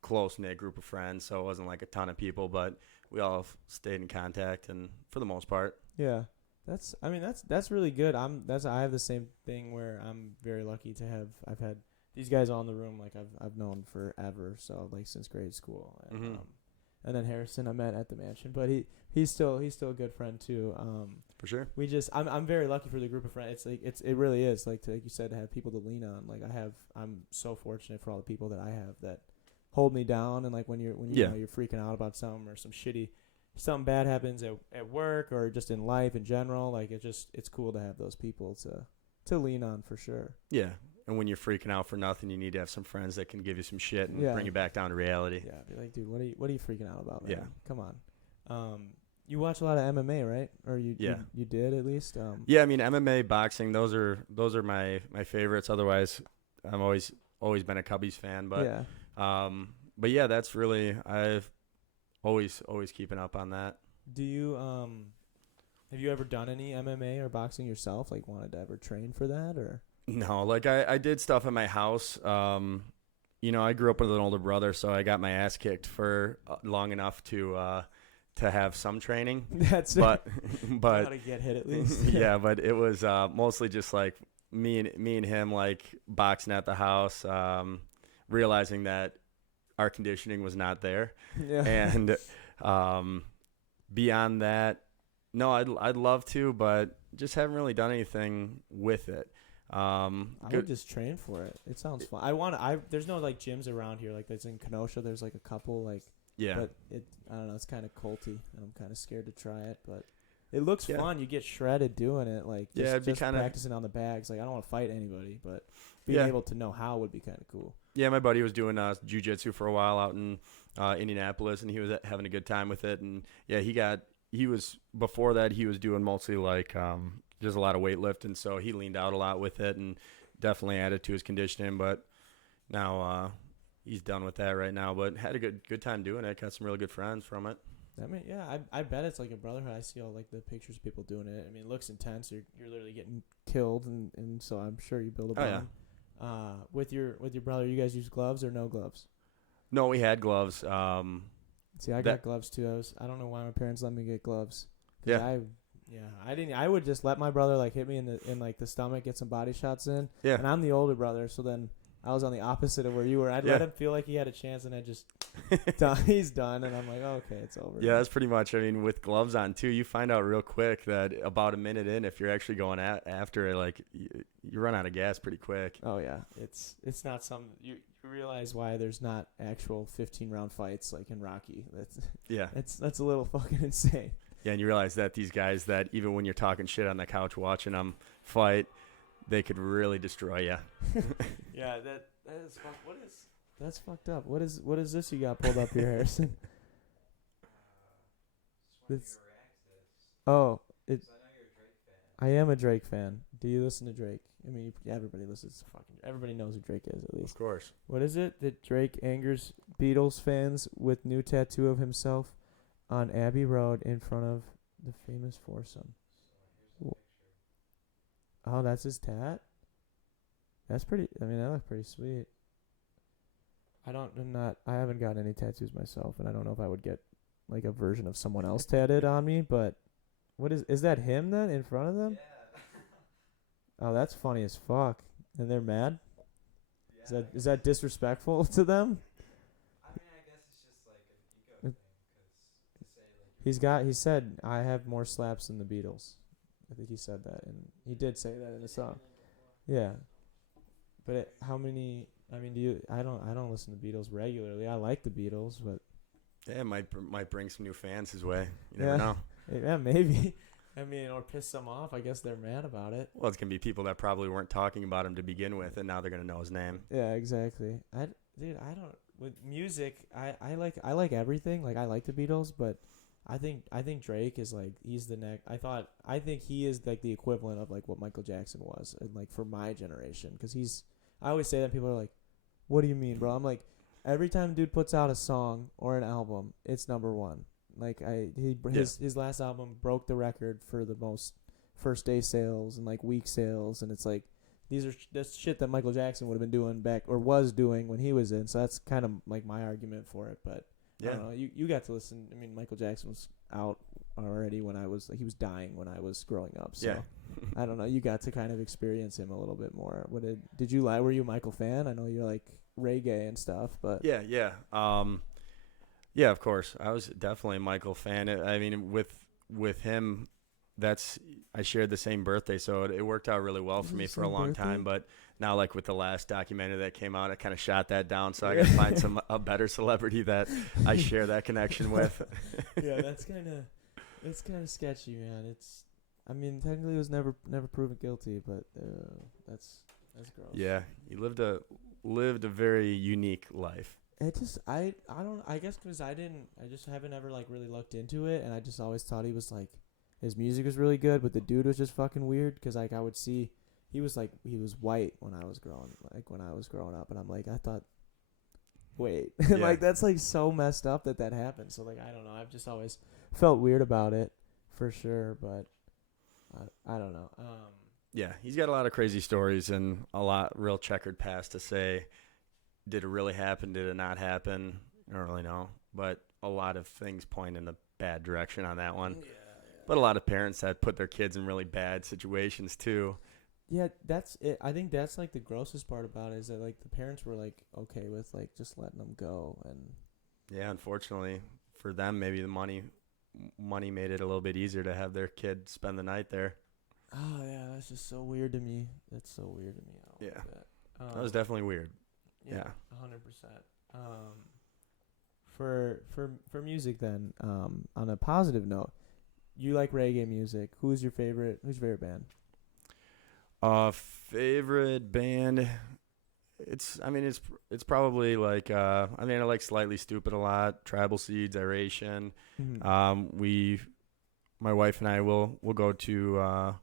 close-knit group of friends, so it wasn't like a ton of people, but we all stayed in contact, and for the most part. Yeah. That's really good. I have the same thing where I'm very lucky to have. I've had these guys all in the room, like I've known forever, so like since grade school, and then Harrison I met at the mansion, but he's still a good friend too. For sure. I'm very lucky for the group of friends. It really is like you said, to have people to lean on. Like I'm so fortunate for all the people that I have that hold me down, and like when you're freaking out about something or something bad happens at work or just in life in general, like it's cool to have those people to lean on for sure. Yeah. And when you're freaking out for nothing, you need to have some friends that can give you some shit and bring you back down to reality. Yeah, be like, dude, what are you freaking out about, man? Yeah. Come on. You watch a lot of MMA, right? Or you did at least? Yeah, I mean MMA, boxing, those are my favorites. Otherwise, I'm always been a Cubbies fan, but but yeah, that's really I've always keeping up on that. Do you Have you ever done any MMA or boxing yourself? Like, wanted to ever train for that, or? No, like I did stuff at my house. I grew up with an older brother, so I got my ass kicked for long enough to have some training. That's but but gotta get hit at least. yeah, but it was mostly just like me and him like boxing at the house, realizing that our conditioning was not there, Yeah. and beyond that, no, I'd love to, but just haven't really done anything with it. I would just train for it. It sounds fun. There's no like gyms around here like there's in Kenosha. There's like a couple like. Yeah. But I don't know. It's kind of culty, and I'm kind of scared to try it. But it looks fun. You get shredded doing it. Like just practicing on the bags. Like I don't want to fight anybody, but being able to know how would be kind of cool. Yeah, my buddy was doing jiu-jitsu for a while out in Indianapolis, and he was having a good time with it. And yeah, before that he was doing mostly like just a lot of weightlifting, so he leaned out a lot with it and definitely added to his conditioning. But now he's done with that right now, but had a good time doing it. Got some really good friends from it. I mean, yeah, I bet it's like a brotherhood. I see all like the pictures of people doing it. I mean, it looks intense. You're literally getting killed, and so I'm sure you build a bond. Oh, yeah. With your brother, you guys use gloves or no gloves? No, we had gloves. See, I got gloves too. I don't know why my parents let me get gloves. Yeah. I didn't. I would just let my brother like hit me in like the stomach, get some body shots in. Yeah. And I'm the older brother, so then I was on the opposite of where you were. I'd let him feel like he had a chance, and I just he's done, and I'm like, oh, okay, it's over. Yeah, that's pretty much. I mean, with gloves on too, you find out real quick that about a minute in, if you're actually going after it, like you run out of gas pretty quick. Oh yeah, it's not some you realize why there's not actual 15-round fights like in Rocky. That's a little fucking insane. Yeah, and you realize that these guys that even when you're talking shit on the couch watching them fight, they could really destroy you. Yeah, that is fucked. That's fucked up. What is this you got pulled up here, Harrison? I am a Drake fan. Do you listen to Drake? I mean, everybody listens to everybody knows who Drake is at least. Of course. What is it that Drake angers Beatles fans with new tattoo of himself on Abbey Road in front of the famous foursome? Oh, that's his tat? That's pretty. I mean, that looks pretty sweet. I haven't gotten any tattoos myself, and I don't know if I would get like a version of someone else tatted on me, but what is that him then in front of them? Yeah. Oh, that's funny as fuck. And they're mad? Yeah. Is that disrespectful to them? I mean, I guess it's just like an ego thing, cuz to say like he said I have more slaps than the Beatles. I think he said that, and he did say that in the song. Yeah. But how many? I mean, I don't listen to Beatles regularly. I like the Beatles, but yeah, it might bring some new fans his way. You never know. Yeah, maybe. I mean, or piss them off. I guess they're mad about it. Well, it's gonna be people that probably weren't talking about him to begin with, and now they're gonna know his name. Yeah, exactly. I don't with music. I like everything. Like I like the Beatles, but I think Drake is like he's the next. I think he is like the equivalent of like what Michael Jackson was, and like for my generation, because I always say that people are like, "What do you mean, bro?" I'm like, every time dude puts out a song or an album, it's number one. Like his last album broke the record for the most first day sales and like week sales, and it's like that's shit that Michael Jackson would have been doing back or was doing when he was in. So that's kind of like my argument for it. But I don't know. You got to listen. I mean, Michael Jackson was out already when he was dying when I was growing up. So I don't know. You got to kind of experience him a little bit more. Did you lie? Were you a Michael fan? I know you're like reggae and stuff, but yeah. Yeah, of course. I was definitely a Michael fan. I mean, with him, I shared the same birthday, so it worked out really well for me for a long time. But now, like with the last documentary that came out, I kind of shot that down. So I got to find a better celebrity that I share that connection with. Yeah, it's kind of sketchy, man. I mean, technically, it was never proven guilty, but that's gross. Yeah, he lived a very unique life. It just I guess because I just haven't ever like really looked into it, and I just always thought he was like his music was really good, but the dude was just fucking weird because like I would see he was white when I was growing up, and I'm like I thought wait like that's like so messed up that happened. So like I don't know, I've just always felt weird about it for sure, but I don't know. Yeah, he's got a lot of crazy stories and a lot real checkered past to say, did it really happen? Did it not happen? I don't really know. But a lot of things point in the bad direction on that one. Yeah. But a lot of parents that put their kids in really bad situations too. Yeah, that's it. I think that's like the grossest part about it is that like the parents were like okay with like just letting them go and. Yeah, unfortunately for them, maybe the money made it a little bit easier to have their kid spend the night there. Oh yeah, that's just so weird to me. That's so weird to me. I don't Yeah. like that. That was definitely weird. Yeah. 100%. For music then, on a positive note, you like reggae music. Who's your favorite band? Favorite band. It's probably like I like Slightly Stupid a lot, Tribal Seeds, Aeration. My wife and I will go to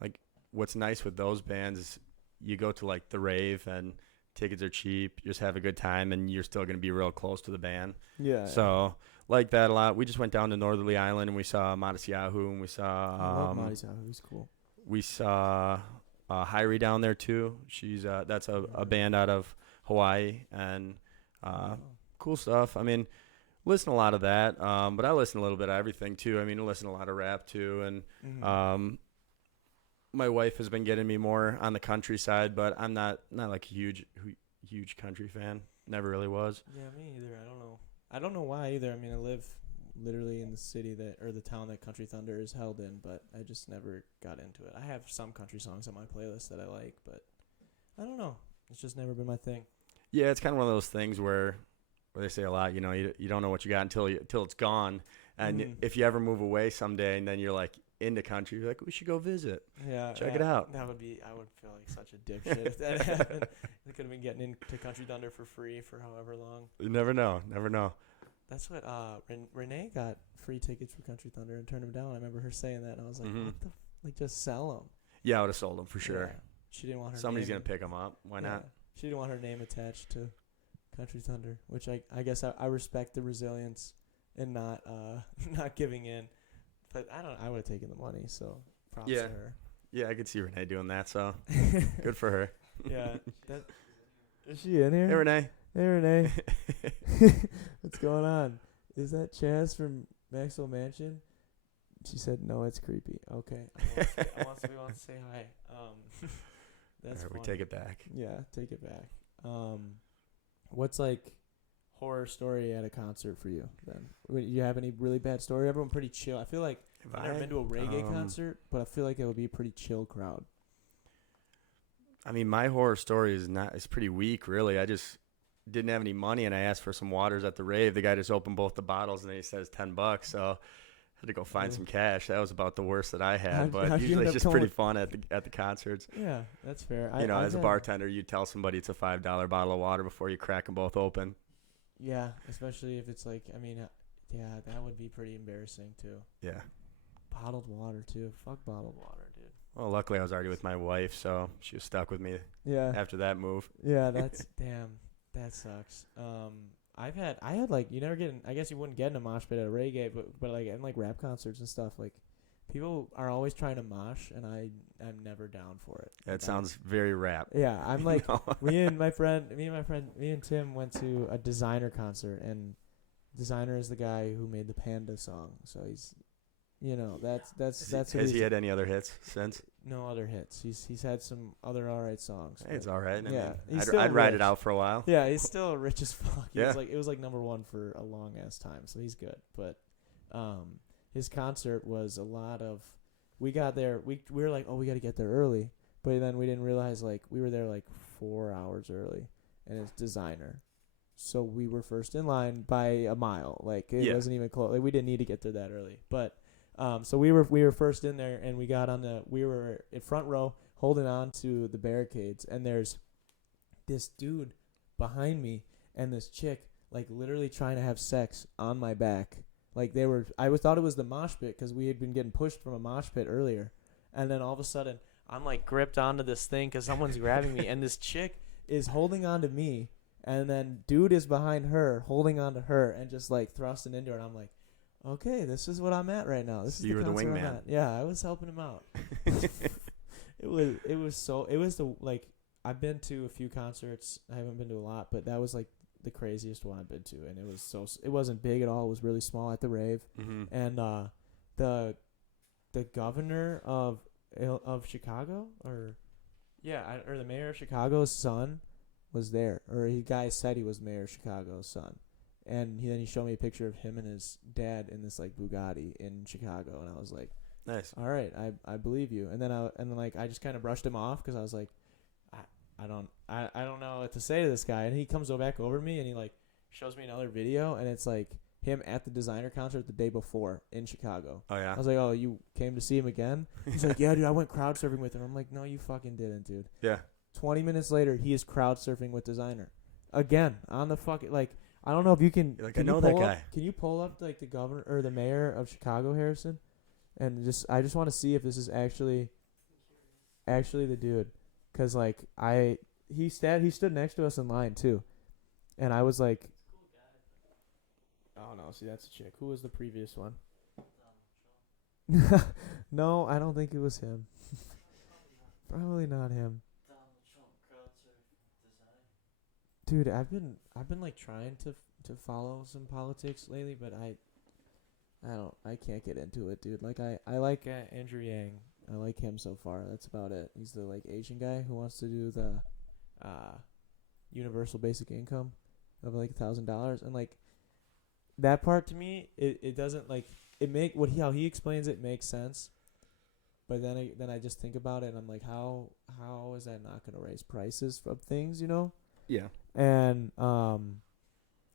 like what's nice with those bands is you go to like the rave and tickets are cheap, you just have a good time and you're still going to be real close to the band. Yeah. So like that a lot. We just went down to Northerly Island and we saw Modest Yahoo and we saw I love Modest Yahoo. He's cool. We saw Hyrie down there too. She's that's a band out of Hawaii and cool stuff. I mean, listen to a lot of that, but I listen a little bit of everything too. I mean, I listen to a lot of rap too, and my wife has been getting me more on the countryside, but I'm not like a huge country fan. Never really was. Yeah, me either. I don't know why either. I mean, I live literally in the city or the town that Country Thunder is held in, but I just never got into it. I have some country songs on my playlist that I like, but I don't know. It's just never been my thing. Yeah, it's kind of one of those things where they say a lot, you know, you don't know what you got until it's gone. And if you ever move away someday and then you're like into country, you're like, we should go visit. Yeah. Check it out. I would feel like such a dipshit if that happened. I could have been getting into Country Thunder for free for however long. You never know. That's what Renee got free tickets for Country Thunder and turned them down. I remember her saying that, and I was like, what the like just sell them. Yeah, I would have sold them for sure. Yeah. She didn't want her Somebody's name. going to pick them up. Why not? She didn't want her name attached to Country Thunder, which I guess I respect the resilience and not giving in. But I would have taken the money, so props to her. Yeah, I could see Renee doing that, so good for her. Yeah. Is she in here? Hey, Renee. Hey, Renee. What's going on? Is that Chaz from Maxwell Mansion? She said, no, it's creepy. Okay. We want to say hi. That's All right, we funny. take it back. Yeah, take it back. What's like horror story at a concert for you then? You have any really bad story? Everyone pretty chill. I feel like I've never been to a reggae concert, but I feel like it would be a pretty chill crowd. I mean, my horror story is pretty weak, really. I just didn't have any money, and I asked for some waters at the rave. The guy just opened both the bottles, and then he says $10, so I had to go find some cash. That was about the worst that I had, but usually it's just pretty fun at the concerts. Yeah, that's fair. As a bartender, you tell somebody it's a $5 bottle of water before you crack them both open. Yeah, especially if it's like, I mean, yeah, that would be pretty embarrassing too. Yeah. Bottled water too. Fuck bottled water, dude. Well, luckily I was already with my wife, so she was stuck with me. Yeah. After that move. Yeah, that's damn. That sucks. I had like I guess you wouldn't get in a mosh pit at a reggae, but like in like rap concerts and stuff, like people are always trying to mosh, and I'm never down for it. That sounds very rap. Yeah, I'm like me and Tim went to a Designer concert, and Designer is the guy who made the Panda song, so he's. That's Has he had any other hits since? No other hits. He's had some other alright songs. Hey, it's alright. I'd ride it out for a while. Yeah, he's still rich as fuck. Yeah. It was like number one for a long ass time, so he's good. But his concert was a lot of. We got there. We were like, oh, we got to get there early, but then we didn't realize like we were there like 4 hours early, and it's Designer. So we were first in line by a mile. Like it wasn't even close. Like we didn't need to get there that early, but. So we were first in there, and we were in front row holding on to the barricades, and there's this dude behind me and this chick like literally trying to have sex on my back. Like I thought it was the mosh pit because we had been getting pushed from a mosh pit earlier, and then all of a sudden I'm like gripped onto this thing because someone's grabbing me, and this chick is holding on to me, and then dude is behind her holding on to her and just like thrusting into her, and I'm like, okay, this is what I'm at right now. This is You the were the concert I'm wingman. at. Yeah, I was helping him out. It was the like I've been to a few concerts. I haven't been to a lot, but that was like the craziest one I've been to, and it wasn't big at all. It was really small at the rave, Mm-hmm. and the governor of Chicago or or the mayor of Chicago's son was there, or he guy said he was mayor of Chicago's son. And then he showed me a picture of him and his dad in this like Bugatti in Chicago, and I was like, Nice. all right, I believe you. And then I just kind of brushed him off because I was like, I don't know what to say to this guy. And he comes back over to me and he like shows me another video, and it's like him at the designer concert the day before in Chicago. Oh yeah. I was like, oh, you came to see him again? He's like, yeah, dude, I went crowd surfing with him. I'm like, no, you fucking didn't, dude. Yeah. 20 minutes later, he is crowd surfing with designer again on the fucking like. I don't know if you can. You're like, Can I you know that pull guy. up, can you pull up like the governor or the mayor of Chicago, Harrison? And I just want to see if this is actually the dude, cause like he stood next to us in line too, and I was like, oh no, see that's a chick. Who was the previous one? No, I don't think it was him. Probably not him. Dude, I've been like trying to follow some politics lately, but I can't get into it, dude. Like I like Andrew Yang. I like him so far. That's about it. He's the like Asian guy who wants to do the universal basic income of like $1,000, and like that part to me, it doesn't like it make how he explains it makes sense. But then I just think about it and I'm like, how is that not going to raise prices of things, you know? Yeah. And I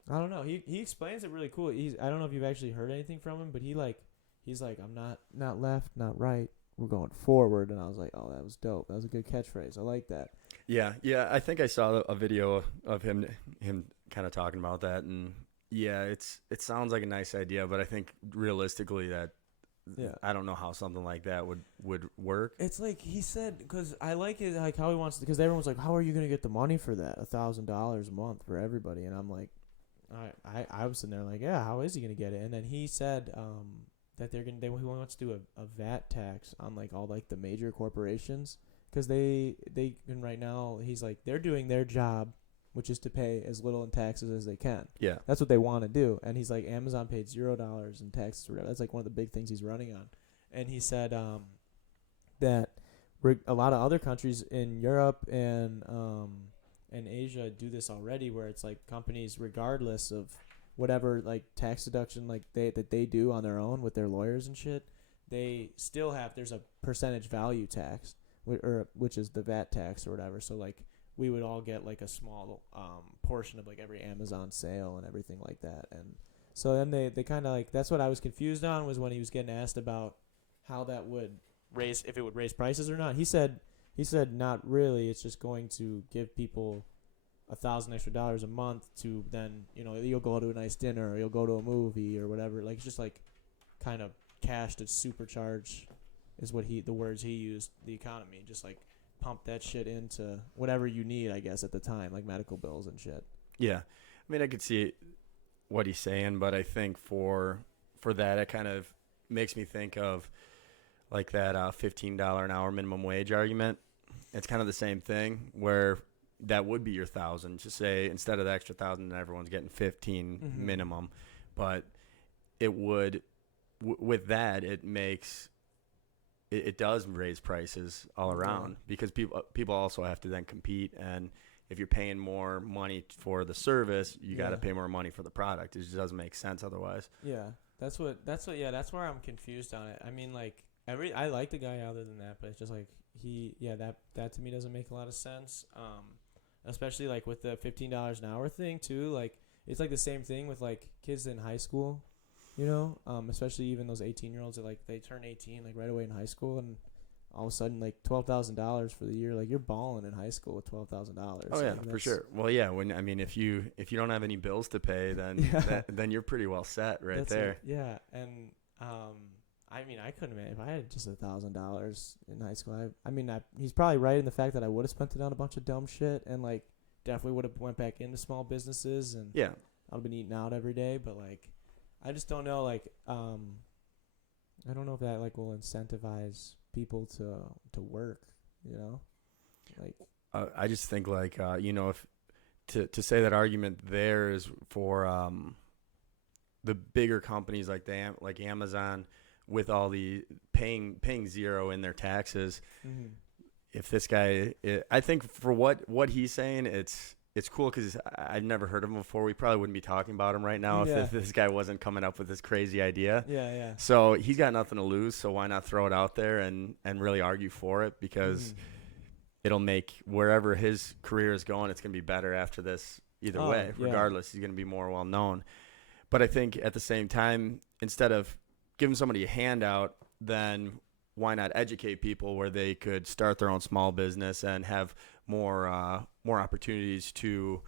don't know. He explains it really cool. I don't know if you've actually heard anything from him, but he's like I'm not left, not right. We're going forward. And I was like, oh, that was dope. That was a good catchphrase. I like that. Yeah. I think I saw a video of him kind of talking about that, and yeah, it sounds like a nice idea, but I think realistically that Yeah. I don't know how something like that would work. It's like he said, because I like it, like how he wants to, because everyone's like, how are you going to get the money for that? $1,000 a month for everybody. And I'm like, I was sitting there like, yeah, how is he going to get it? And then he said that he wants to do a VAT tax on like all like the major corporations, because they can right now, he's like, they're doing their job, which is to pay as little in taxes as they can. Yeah. That's what they want to do. And he's like, Amazon paid $0 in taxes or whatever. That's like one of the big things he's running on. And he said that a lot of other countries in Europe and Asia do this already, where it's like companies, regardless of whatever like tax deduction like they do on their own with their lawyers and shit, they still there's a percentage value tax, which is the VAT tax or whatever. So like we would all get like a small portion of like every Amazon sale and everything like that. And so then they kind of like, that's what I was confused on, was when he was getting asked about how that would if it would raise prices or not. He said not really. It's just going to give people $1,000 extra a month to then, you know, you'll go to a nice dinner or you'll go to a movie or whatever. Like it's just like kind of cash to supercharge is what the words he used, the economy, just like pump that shit into whatever you need, I guess, at the time, like medical bills and shit. Yeah. I mean, I could see what he's saying, but I think for that, it kind of makes me think of like that $15 an hour minimum wage argument. It's kind of the same thing, where that would be your 1,000. Just say instead of the extra 1,000, everyone's getting 15 minimum, but it would with that it does raise prices all around, because people also have to then compete, and if you're paying more money for the service, you got to pay more money for the product. It just doesn't make sense otherwise. Yeah, that's where I'm confused on it. I mean, like I like the guy other than that, but it's just like that to me doesn't make a lot of sense. Especially like with the $15 an hour thing too. Like it's like the same thing with like kids in high school. You know, especially even those 18-year-olds that like they turn 18 like right away in high school, and all of a sudden like $12,000 for the year. Like you're balling in high school with $12,000. Oh yeah, for sure. Well, yeah. If you don't have any bills to pay, then then you're pretty well set right there. Yeah, and I mean, I couldn't imagine if I had just $1,000 in high school. He's probably right in the fact that I would have spent it on a bunch of dumb shit, and like definitely would have went back into small businesses, and yeah, I'd have been eating out every day. But like, I just don't know, like, I don't know if that like will incentivize people to work, you know, like. I just think like if to say that argument there is for the bigger companies like Amazon with all the paying zero in their taxes. Mm-hmm. If this guy, I think for what he's saying, it's cool because I've never heard of him before. We probably wouldn't be talking about him right now Yeah. if this guy wasn't coming up with this crazy idea. Yeah. So he's got nothing to lose. So why not throw it out there and really argue for it? Because it'll make wherever his career is going, it's going to be better after this either way. Yeah. Regardless, he's going to be more well known. But I think at the same time, instead of giving somebody a handout, then why not educate people where they could start their own small business and have more opportunities to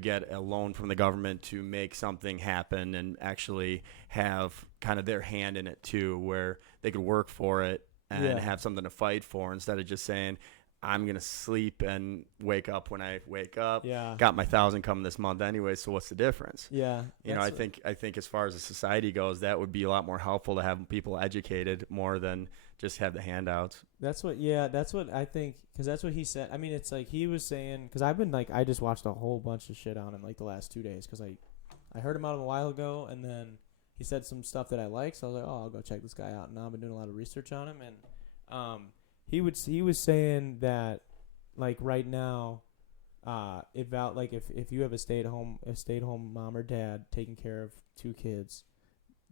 get a loan from the government to make something happen and actually have kind of their hand in it too, where they could work for it and have something to fight for instead of just saying, I'm going to sleep and wake up when I wake up. Yeah. Got my 1,000 coming this month anyway, so what's the difference? Yeah. I think as far as the society goes, that would be a lot more helpful to have people educated more than just have the handouts. That's what I think, because that's what he said. I mean, it's like he was saying, because I've been like, I just watched a whole bunch of shit on him like the last 2 days, because I heard him out a while ago, and then he said some stuff that I like, so I was like, oh, I'll go check this guy out. And now I've been doing a lot of research on him, and he was saying that like right now, if you have a stay at home mom or dad taking care of 2 kids,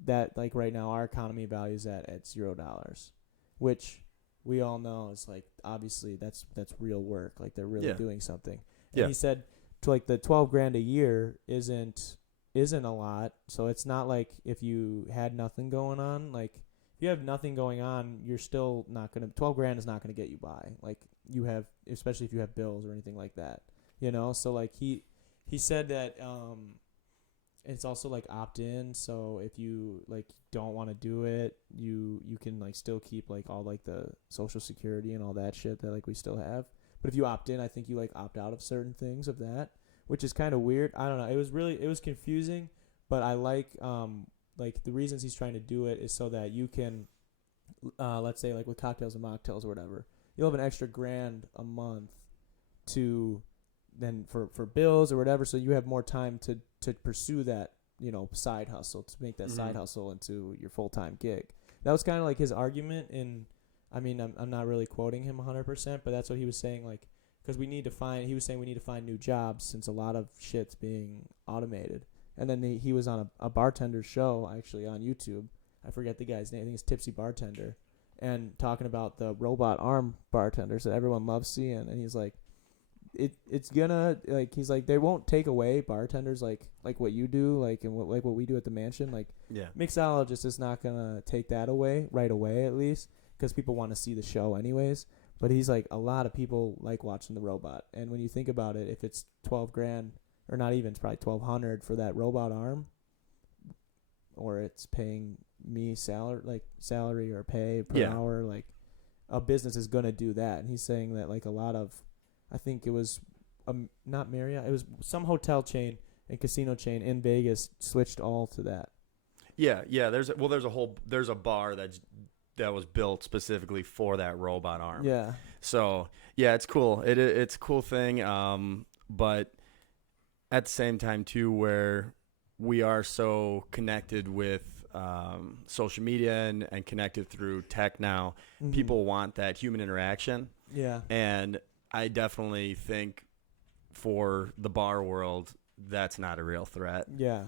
that like right now our economy values that at $0, which we all know is like obviously that's real work, like they're really doing something. And he said to like the $12,000 a year isn't a lot, so it's not like if you had nothing going on, like if you have nothing going on, you're still not gonna. $12,000 is not gonna get you by. Like you have, especially if you have bills or anything like that. You know. So like he said that it's also like opt in. So if you like don't want to do it, you can like still keep like all like the Social Security and all that shit that like we still have. But if you opt in, I think you like opt out of certain things of that, which is kind of weird. I don't know. It was confusing, but I like the reasons he's trying to do it is so that you can, let's say like with cocktails and mocktails or whatever, you'll have an extra $1,000 a month to then for bills or whatever. So you have more time to pursue that, side hustle, to make that side hustle into your full-time gig. That was kind of like his argument. I mean, I'm not really quoting him 100%, but that's what he was saying. Like, because he was saying we need to find new jobs since a lot of shit's being automated. And then he was on a bartender show, actually, on YouTube. I forget the guy's name. I think it's Tipsy Bartender. And talking about the robot arm bartenders that everyone loves seeing. And he's like, it's gonna, like, he's like, they won't take away bartenders like what you do, like, and what we do at the mansion. Like, mixologist is not gonna take that away right away, at least, because people want to see the show anyways. But he's like, a lot of people like watching the robot. And when you think about it, if it's $12,000, or not even, it's probably $1,200 for that robot arm, or it's paying me salary or pay per hour. Like a business is gonna do that, and he's saying that like a lot of, I think it was not Marriott, it was some hotel chain and casino chain in Vegas switched all to that. Yeah. There's a bar that was built specifically for that robot arm. Yeah. So yeah, it's cool. It's a cool thing. But at the same time too, where we are so connected with social media and connected through tech now, people want that human interaction. Yeah. And I definitely think for the bar world, that's not a real threat. Yeah.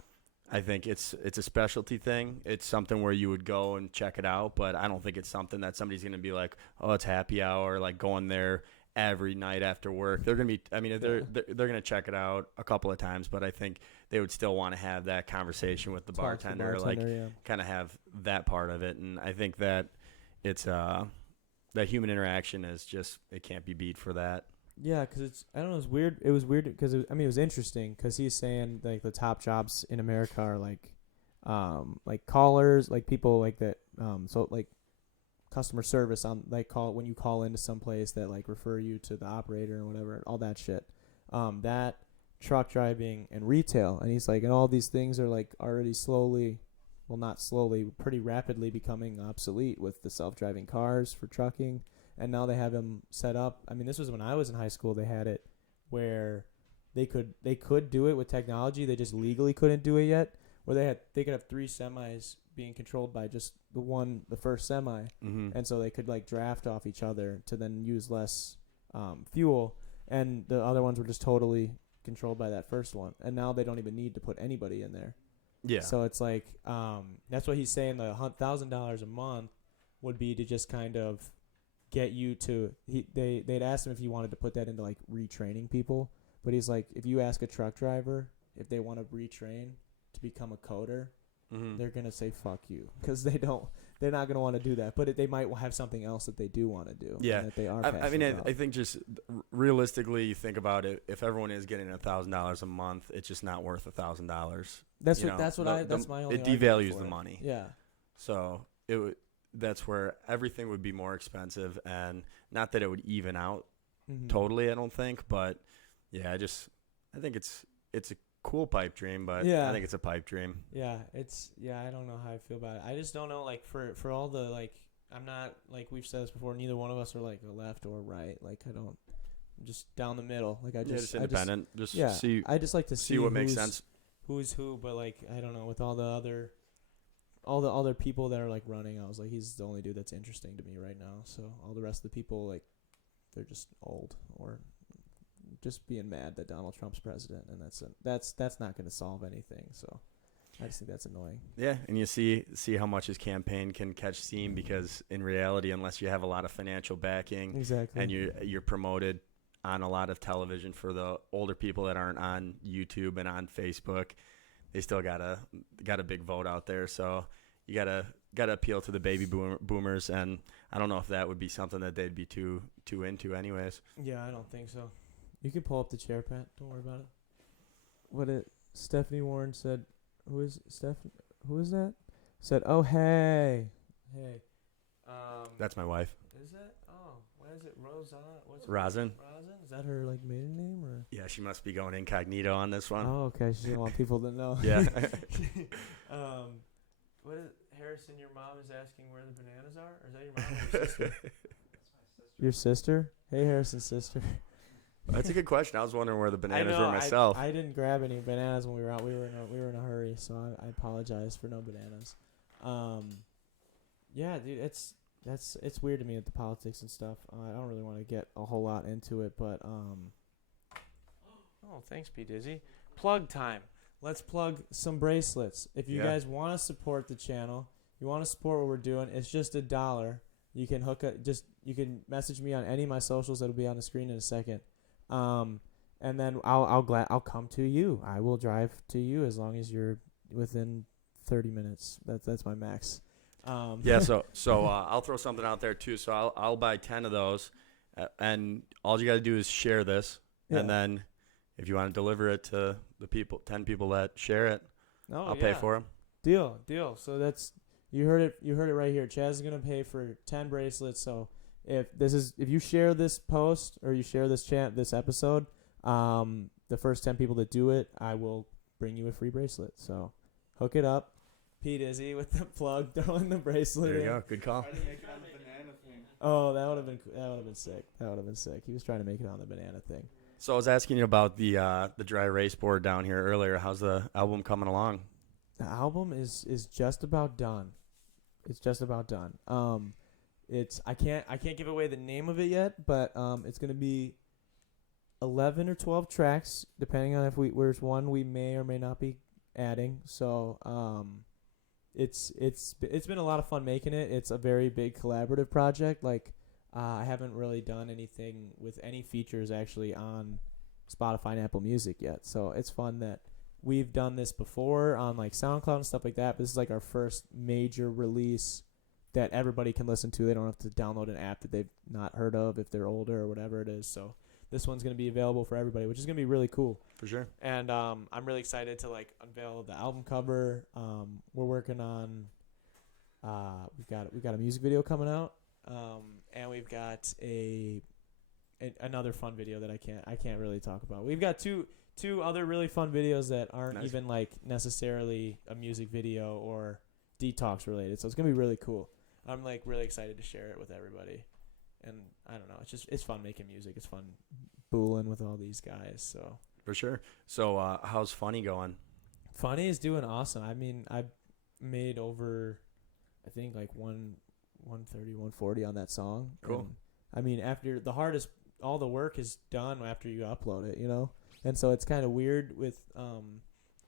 I think it's a specialty thing. It's something where you would go and check it out, but I don't think it's something that somebody's going to be like, oh, it's happy hour, like going there every night after work. They're going to be, I mean, they're going to check it out a couple of times, but I think they would still want to have that conversation with the bartender, kind of have that part of it. And I think that it's that human interaction is just, it can't be beat for that. Yeah, because I don't know, it's weird. It was weird because, it was interesting because he's saying like the top jobs in America are like callers, like people like that, so like customer service on like when you call into some place that like refer you to the operator or whatever, all that shit, that truck driving and retail. And he's like, and all these things are like already slowly well, not slowly, pretty rapidly becoming obsolete with the self-driving cars for trucking. And now they have them set up. I mean, this was when I was in high school. They had it where they could do it with technology. They just legally couldn't do it yet. Where they could have 3 semis being controlled by just the first semi, and so they could like draft off each other to then use less fuel, and the other ones were just totally controlled by that first one. And now they don't even need to put anybody in there. Yeah. So it's like that's what he's saying. The $1,000 a month would be to just kind of get you to. They'd asked him if he wanted to put that into like retraining people, but he's like, if you ask a truck driver if they want to retrain to become a coder, they're gonna say fuck you, because they're not gonna want to do that. But they might have something else that they do want to do. Yeah, that they are. I mean, I think just realistically, you think about it. If everyone is getting $1,000 a month, it's just not worth $1,000. That's my only. It devalues the money. Yeah. So that's where everything would be more expensive, and not that it would even out totally. I don't think, but yeah, I think it's a cool pipe dream, but I think it's a pipe dream. Yeah, I don't know how I feel about it. I just don't know, like, for all the, like, I'm not, like we've said this before, neither one of us are like a left or right. Like, I'm just down the middle. Like, just independent. I just like to see what makes sense. Who's who, but like, I don't know, with all the other people that are like running, I was like, he's the only dude that's interesting to me right now. So all the rest of the people, like, they're just old or just being mad that Donald Trump's president, and that's not going to solve anything. So I just think that's annoying. Yeah, and you see how much his campaign can catch steam, because in reality, unless you have a lot of financial backing, exactly, and you're promoted on a lot of television, for the older people that aren't on YouTube and on Facebook, they still got a big vote out there. So you gotta appeal to the baby boomers, and I don't know if that would be something that they'd be too into anyways. Yeah, I don't think so. You can pull up the chair, Pat. Don't worry about it. Stephanie Warren said, who is that? Said, oh, hey. That's my wife. Is it? Oh, what is it? Rosin? Rosin. Is that her, like, maiden name, or? Yeah, she must be going incognito on this one. Oh, okay. She didn't want people to know. Yeah. What is Harrison, your mom is asking where the bananas are? Or is that your mom or your sister? That's my sister. Your sister? Hey, Harrison's sister. That's a good question. I was wondering where the bananas were myself. I didn't grab any bananas when we were out. We were in a hurry, so I apologize for no bananas. Yeah, dude, it's weird to me with the politics and stuff. I don't really want to get a whole lot into it, but oh, thanks, P Dizzy. Plug time. Let's plug some bracelets. If you guys want to support the channel, you want to support what we're doing, it's just $1. You can you can message me on any of my socials that'll be on the screen in a second. And then I'll come to you. I will drive to you as long as you're within 30 minutes. That's my max. Yeah, so I'll throw something out there too. So I'll buy 10 of those, and all you got to do is share this, and then if you want to deliver it to the 10 people that share it, I'll pay for them. Deal. So that's you heard it right here. Chaz is gonna pay for 10 bracelets. So if you share this post or you share this episode, the first 10 people that do it, I will bring you a free bracelet. So hook it up. Pete Izzy with the plug, throwing the bracelet. There you go. Good call. Try to make it on the banana thing. Oh, that would have been sick. That would have been sick. He was trying to make it on the banana thing. So I was asking you about the dry erase board down here earlier. How's the album coming along? The album is just about done. It's just about done. I can't give away the name of it yet, but it's gonna be 11 or 12 tracks, depending on if there's one we may or may not be adding. So it's been a lot of fun making it. It's a very big collaborative project. Like I haven't really done anything with any features actually on Spotify and Apple Music yet. So it's fun that we've done this before on like SoundCloud and stuff like that. But this is like our first major release that everybody can listen to. They don't have to download an app that they've not heard of if they're older or whatever it is. So this one's going to be available for everybody, which is going to be really cool. For sure. And I'm really excited to like unveil the album cover. We're working on we've got a music video coming out. And we've got another fun video that I can't really talk about. We've got two other really fun videos that aren't even like necessarily a music video or detox related. So it's gonna be really cool. I'm like really excited to share it with everybody. And I don't know, it's fun making music. It's fun booling with all these guys. So For sure. So how's Funny going? Funny is doing awesome. I mean, I made over, I think like 130, 140 on that song. Cool. And, I mean, after the hardest, all the work is done after you upload it, you know? And so it's kind of weird with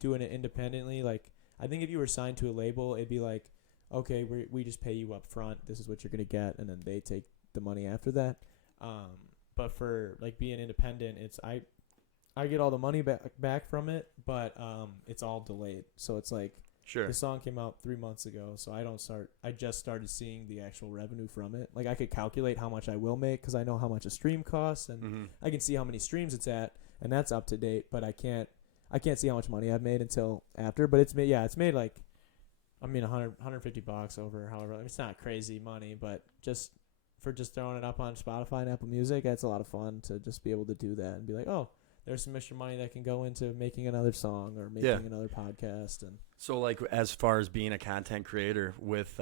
doing it independently. Like, I think if you were signed to a label, it'd be like, okay, we just pay you up front. This is what you're going to get. And then they take the money after that. But for like being independent, it's, I get all the money back from it, but it's all delayed. So it's like, Sure. the song came out 3 months ago, so I just started seeing the actual revenue from it. Like, I could calculate how much I will make because I know how much a stream costs, and I can see how many streams it's at, and that's up to date. But I can't see how much money I've made until after. But it's made like, I mean, $150 over however. It's not crazy money, but just throwing it up on Spotify and Apple Music, that's a lot of fun to just be able to do that and be like, oh, there's some extra money that can go into making another song or making another podcast. And so, like, as far as being a content creator, with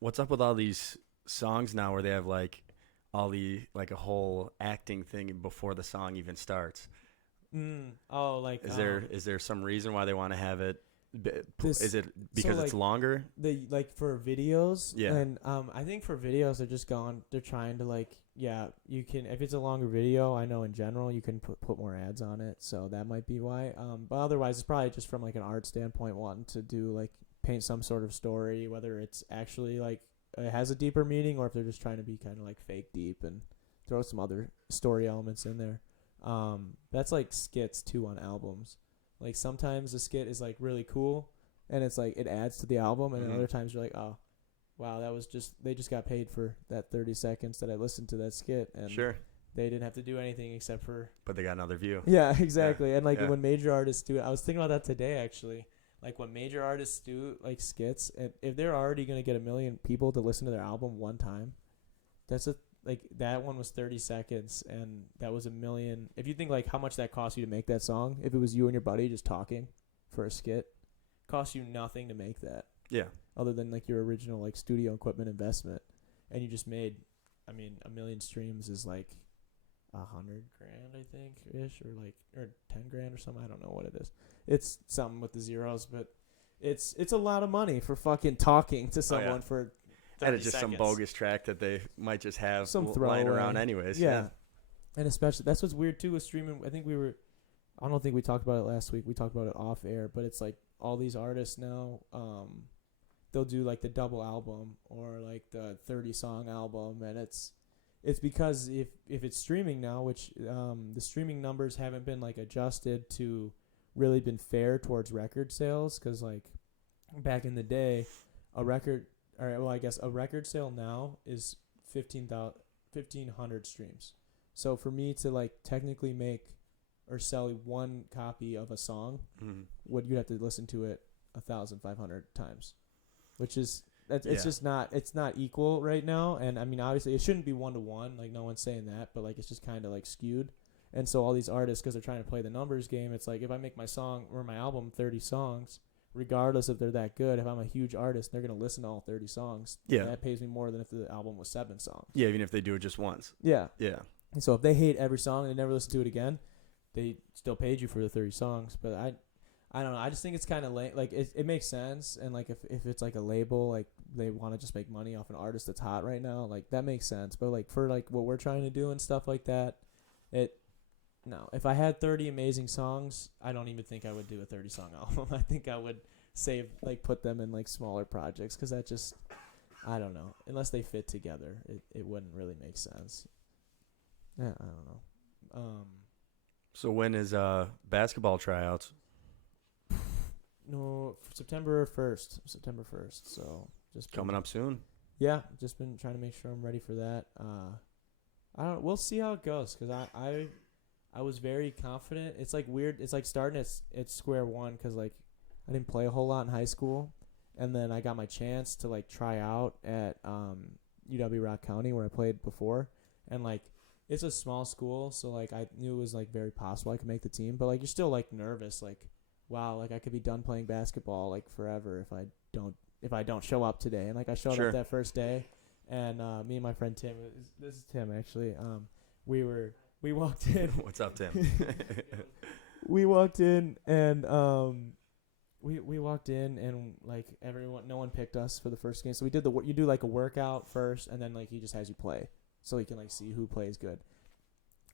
what's up with all these songs now where they have like all the like a whole acting thing before the song even starts? Is there some reason why they want to have it? Is it because it's longer? They like for videos, Yeah. And I think for videos they're trying to like, you can, if it's a longer video, I know in general you can put more ads on it, so that might be why. But otherwise it's probably just from like an art standpoint, wanting to do like paint some sort of story, whether it's actually like it has a deeper meaning or if they're just trying to be kind of like fake deep and throw some other story elements in there. That's like skits too on albums. Like sometimes the skit is like really cool and it's like it adds to the album, and then other times you're like, oh wow, they just got paid for that 30 seconds that I listened to that skit, and Sure. they didn't have to do anything except for, but they got another view. Yeah, exactly. And like when major artists do it, I was thinking about that today actually. Like when major artists do like skits, and if they're already going to get 1 million people to listen to their album one time, like that one was 30 seconds and that was 1 million. If you think like how much that cost you to make that song, if it was you and your buddy just talking for a skit, cost you nothing to make that. Yeah. Other than like your original like studio equipment investment, and you just made, I mean, 1 million streams is like $100,000, I think, ish, or 10 grand or something. I don't know what it is. It's something with the zeros, but it's a lot of money for fucking talking to someone for 30 And it's just seconds. some bogus track that they might just have Some lying throwaway around anyways. Yeah. And especially, that's what's weird too with streaming. I don't think we talked about it last week. We talked about it off air, but it's like all these artists now, they'll do like the double album or like the 30 song album, and it's because if it's streaming now, which the streaming numbers haven't been like adjusted to really been fair towards record sales, because like back in the day, a record sale now is 1,500 streams. So for me to like technically make or sell one copy of a song, you'd have to listen to it 1,500 times, which is it's just not equal right now. And I mean, obviously it shouldn't be 1-to-1, like no one's saying that, but like it's just kind of like skewed. And so all these artists, because they're trying to play the numbers game, it's like if I make my song or my album 30 songs, regardless if they're that good, if I'm a huge artist, they're going to listen to all 30 songs. Yeah. That pays me more than if the album was 7 songs. Yeah, even if they do it just once. Yeah. Yeah. And so if they hate every song and they never listen to it again, they still paid you for the 30 songs. But I don't know. I just think it's kind of lame. Like it makes sense. And like if it's like a label, like they want to just make money off an artist that's hot right now, like that makes sense. But like for like what we're trying to do and stuff like that, no. If I had 30 amazing songs, I don't even think I would do a 30 song album. I think I would put them in like smaller projects, because that just, I don't know. Unless they fit together, it wouldn't really make sense. Yeah, I don't know. So when is basketball tryouts? No, September 1st. So just Coming up soon. Yeah, just been trying to make sure I'm ready for that. I don't. We'll see how it goes, because I was very confident. It's like weird. It's like starting at square one, because like I didn't play a whole lot in high school, and then I got my chance to like try out at UW Rock County where I played before, and like it's a small school, so like I knew it was like very possible I could make the team, but like you're still like nervous, like wow, like I could be done playing basketball like forever if I don't if I don't show up today. And like I showed Sure. up that first day, and me and my friend Tim, this is Tim actually. We walked in. What's up, Tim? We walked in and we walked in and like no one picked us for the first game. So we did you do like a workout first, and then like he just has you play, so he can like see who plays good.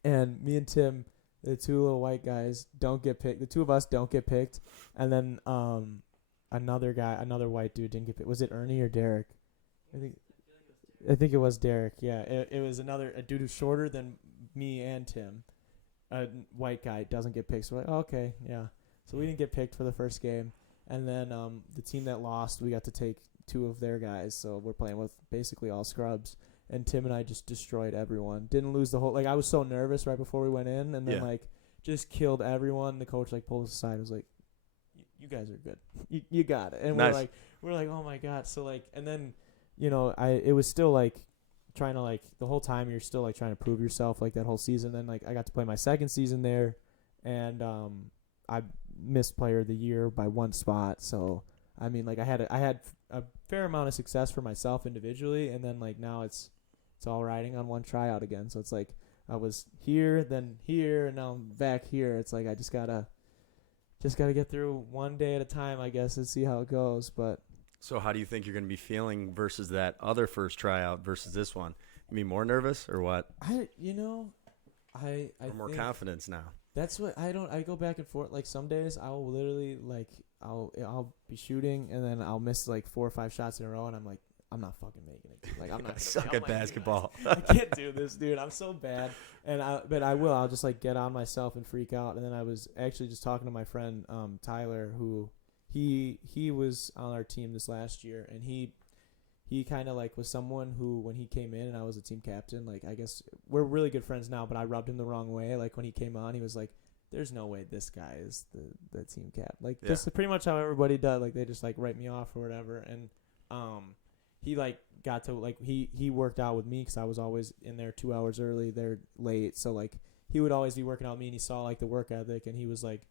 And me and Tim, the two little white guys, don't get picked. The two of us don't get picked, and then another white dude didn't get picked. Was it Ernie or Derek? I think it was Derek. Yeah, it was a dude who's shorter than me and Tim. A white guy doesn't get picked. So we're like, oh, okay, yeah. So we didn't get picked for the first game, and then the team that lost, we got to take two of their guys. So we're playing with basically all scrubs. And Tim and I just destroyed everyone. Didn't lose the whole. Like I was so nervous right before we went in, and then like just killed everyone. The coach like pulled us aside. Was like, "You guys are good. You got it." And Nice. we're like, "Oh my god!" So like, and then it was still like trying to like the whole time you're still like trying to prove yourself like that whole season. Then like I got to play my second season there, and I missed player of the year by one spot. So I mean like I had a fair amount of success for myself individually, and then like now it's all riding on one tryout again. So it's like I was here, then here, and now I'm back here. It's like I just gotta get through one day at a time, I guess, and see how it goes. But So how do you think you're going to be feeling versus that other first tryout versus this one? You mean more nervous or what? I Or more think confidence now? that's what I go back and forth. Like some days I'll literally like I'll be shooting and then I'll miss like 4 or 5 shots in a row, and I'm like, I'm not fucking making it, dude. Like I'm not I suck at basketball. I can't do this, dude. I'm so bad. But I will. I'll just like get on myself and freak out. And then I was actually just talking to my friend Tyler, who he was on our team this last year, and he kind of like was someone who when he came in and I was a team captain, like I guess we're really good friends now, but I rubbed him the wrong way. Like when he came on, he was like, "There's no way this guy is the team cap." Like this is pretty much how everybody does. Like they just like write me off or whatever. And he like got to like he worked out with me because I was always in there 2 hours early, they're late. So like he would always be working out with me, and he saw like the work ethic, and he was like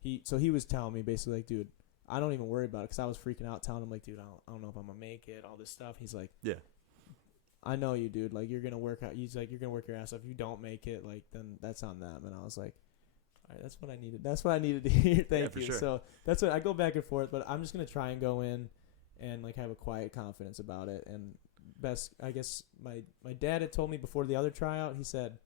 he was telling me basically like, dude, I don't even worry about it, because I was freaking out telling him like, dude, I don't know if I'm gonna make it, all this stuff. He's like, Yeah. I know you, dude. Like you're gonna work out. He's like, you're gonna work your ass off. If you don't make it, like then that's on them. And I was like, all right, that's what I needed. That's what I needed to hear. Thank you. Sure. So that's what I go back and forth, but I'm just gonna try and go in and like have a quiet confidence about it. And best, I guess my dad had told me before the other tryout. He said,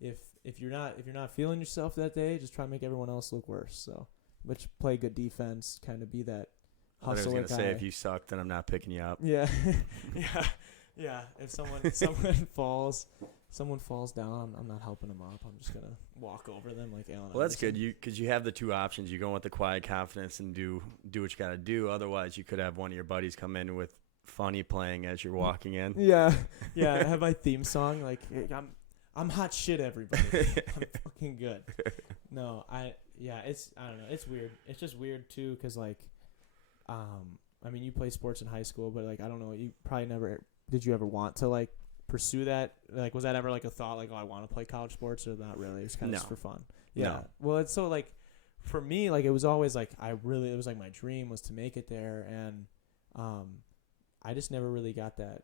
if you're not feeling yourself that day, just try and make everyone else look worse. So, which play good defense, kind of be that I was hustler going to guy. say, if you suck, then I'm not picking you up. Yeah, yeah. If someone falls down, I'm not helping them up. I'm just gonna walk over them like Allen. Well, that's Iverson. good. Because you have the two options. You go with the quiet confidence and do what you got to do. Otherwise, you could have one of your buddies come in with funny playing as you're walking in. Yeah. I have my theme song like, hey, I'm hot shit, everybody. I'm fucking good. No, it's I don't know. It's weird. It's just weird too, because like, I mean, you play sports in high school, but like I don't know. You probably never did. You ever want to like pursue that? Like, was that ever like a thought? Like, oh, I want to play college sports, or not really? It was kind of just for fun. Yeah. No. Well, it's so like for me, like it was always like it was like my dream was to make it there, and I just never really got that.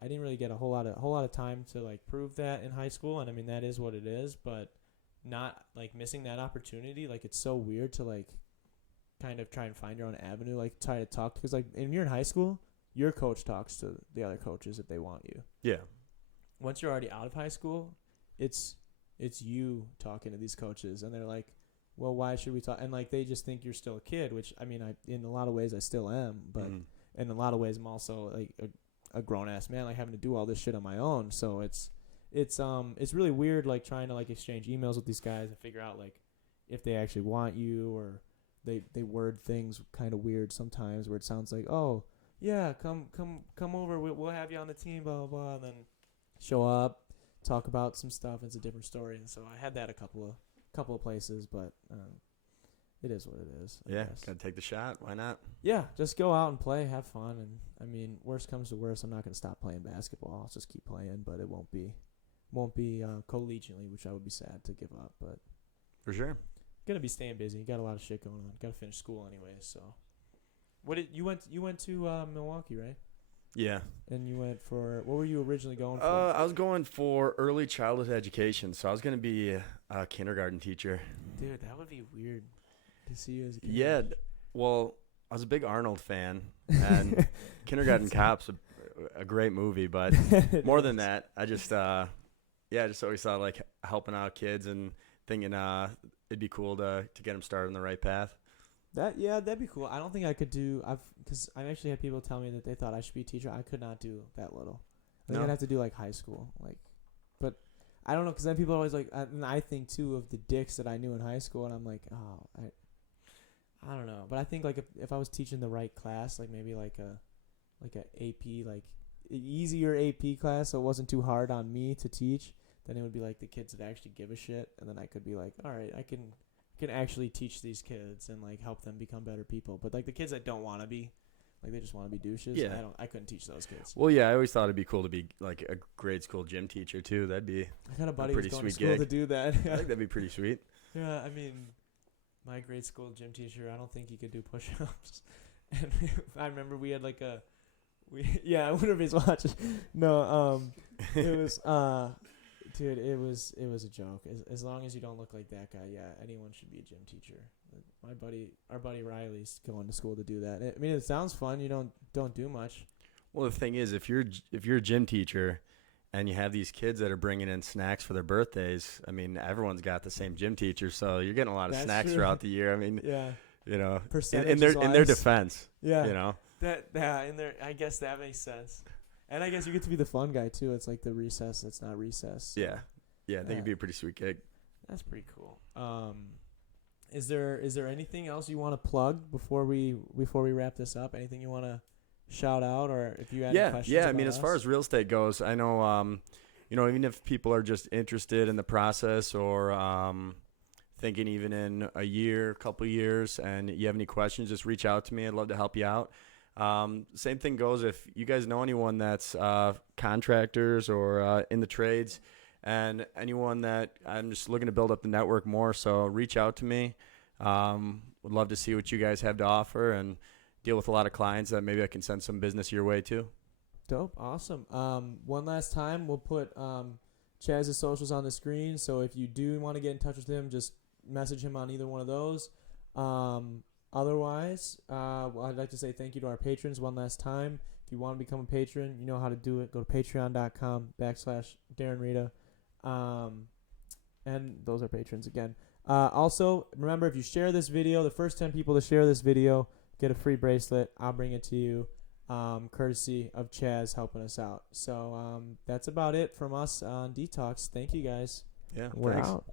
I didn't really get a whole lot of time to like prove that in high school, and I mean that is what it is, but not like missing that opportunity. Like it's so weird to like kind of try and find your own avenue, like try to talk, because like when you're in high school, your coach talks to the other coaches if they want you. Yeah. Once you're already out of high school, it's you talking to these coaches, and they're like, well, why should we talk? And like they just think you're still a kid, which I mean, in a lot of ways I still am, but in a lot of ways I'm also like a grown ass man, like having to do all this shit on my own. So it's really weird, like trying to like exchange emails with these guys and figure out like if they actually want you, or they word things kind of weird sometimes where it sounds like, oh yeah, come over, we'll have you on the team, blah blah blah, and then show up, talk about some stuff. It's a different story. And so I had that a couple of places, but it is what it is. I guess. Gotta take the shot. Why not? Yeah, just go out and play, have fun, and I mean, worst comes to worst, I'm not gonna stop playing basketball. I'll just keep playing, but it won't be collegiately, which I would be sad to give up. But For sure. gonna be staying busy. Got a lot of shit going on. Got to finish school anyways, so What did you went to Milwaukee, right? Yeah. And you went for what were you originally going for? I was going for early childhood education, so I was going to be a kindergarten teacher. Dude, that would be weird to see you as a kid. Yeah. Well, I was a big Arnold fan, and Kindergarten Cop's a great movie, but more than that, I just I just always thought like helping out kids and thinking it'd be cool to get them started on the right path. That'd be cool. I don't think I could do. Because I've actually had people tell me that they thought I should be a teacher. I could not do that little. I think No? I'd have to do like high school, but I don't know. Because then people are always like, and I think too of the dicks that I knew in high school, and I'm like, oh, I don't know. But I think like if I was teaching the right class, like maybe like a AP, like easier AP class, so it wasn't too hard on me to teach, then it would be like the kids that actually give a shit, and then I could be like, all right, I can actually teach these kids and like help them become better people. But like the kids that don't want to be, like they just want to be douches. Yeah. I couldn't teach those kids. Well, yeah, I always thought it'd be cool to be like a grade school gym teacher too. That'd be I got a buddy who's pretty going to sweet school gig. to do that. I think that'd be pretty sweet. Yeah, I mean, my grade school gym teacher, I don't think he could do push-ups. And I remember we had like I wonder if he's watching. No, it was dude, it was a joke. As long as you don't look like that guy, yeah, anyone should be a gym teacher. Our buddy Riley's going to school to do that. I mean, it sounds fun. You don't do much. Well, the thing is, if you're a gym teacher and you have these kids that are bringing in snacks for their birthdays, I mean, everyone's got the same gym teacher, so you're getting a lot of That's snacks true. throughout the year. I mean, Yeah. you know, in Percentages-wise. their defense, Yeah. you know. I guess that makes sense. And I guess you get to be the fun guy too. It's like the recess that's not recess. So Yeah, I think it'd be a pretty sweet gig. that's pretty cool. Is there anything else you want to plug before we wrap this up? Anything you want to shout out, or if you had any questions? I mean, about as far us? as real estate goes, I know, even if people are just interested in the process or thinking even in a year, couple years, and you have any questions, just reach out to me. I'd love to help you out. Same thing goes if you guys know anyone that's contractors or in the trades, and anyone that I'm just looking to build up the network more. So reach out to me. Would love to see what you guys have to offer and deal with a lot of clients that maybe I can send some business your way too. Dope, awesome. One last time, we'll put Chaz's socials on the screen. So if you do want to get in touch with him, just message him on either one of those. Otherwise, I'd like to say thank you to our patrons one last time. If you want to become a patron, you know how to do it. Go to patreon.com/Darren Rita. And those are patrons again. Also, remember, if you share this video, the first 10 people to share this video get a free bracelet. I'll bring it to you, courtesy of Chaz helping us out. So that's about it from us on Detox. Thank you, guys. Yeah, We're thanks. out.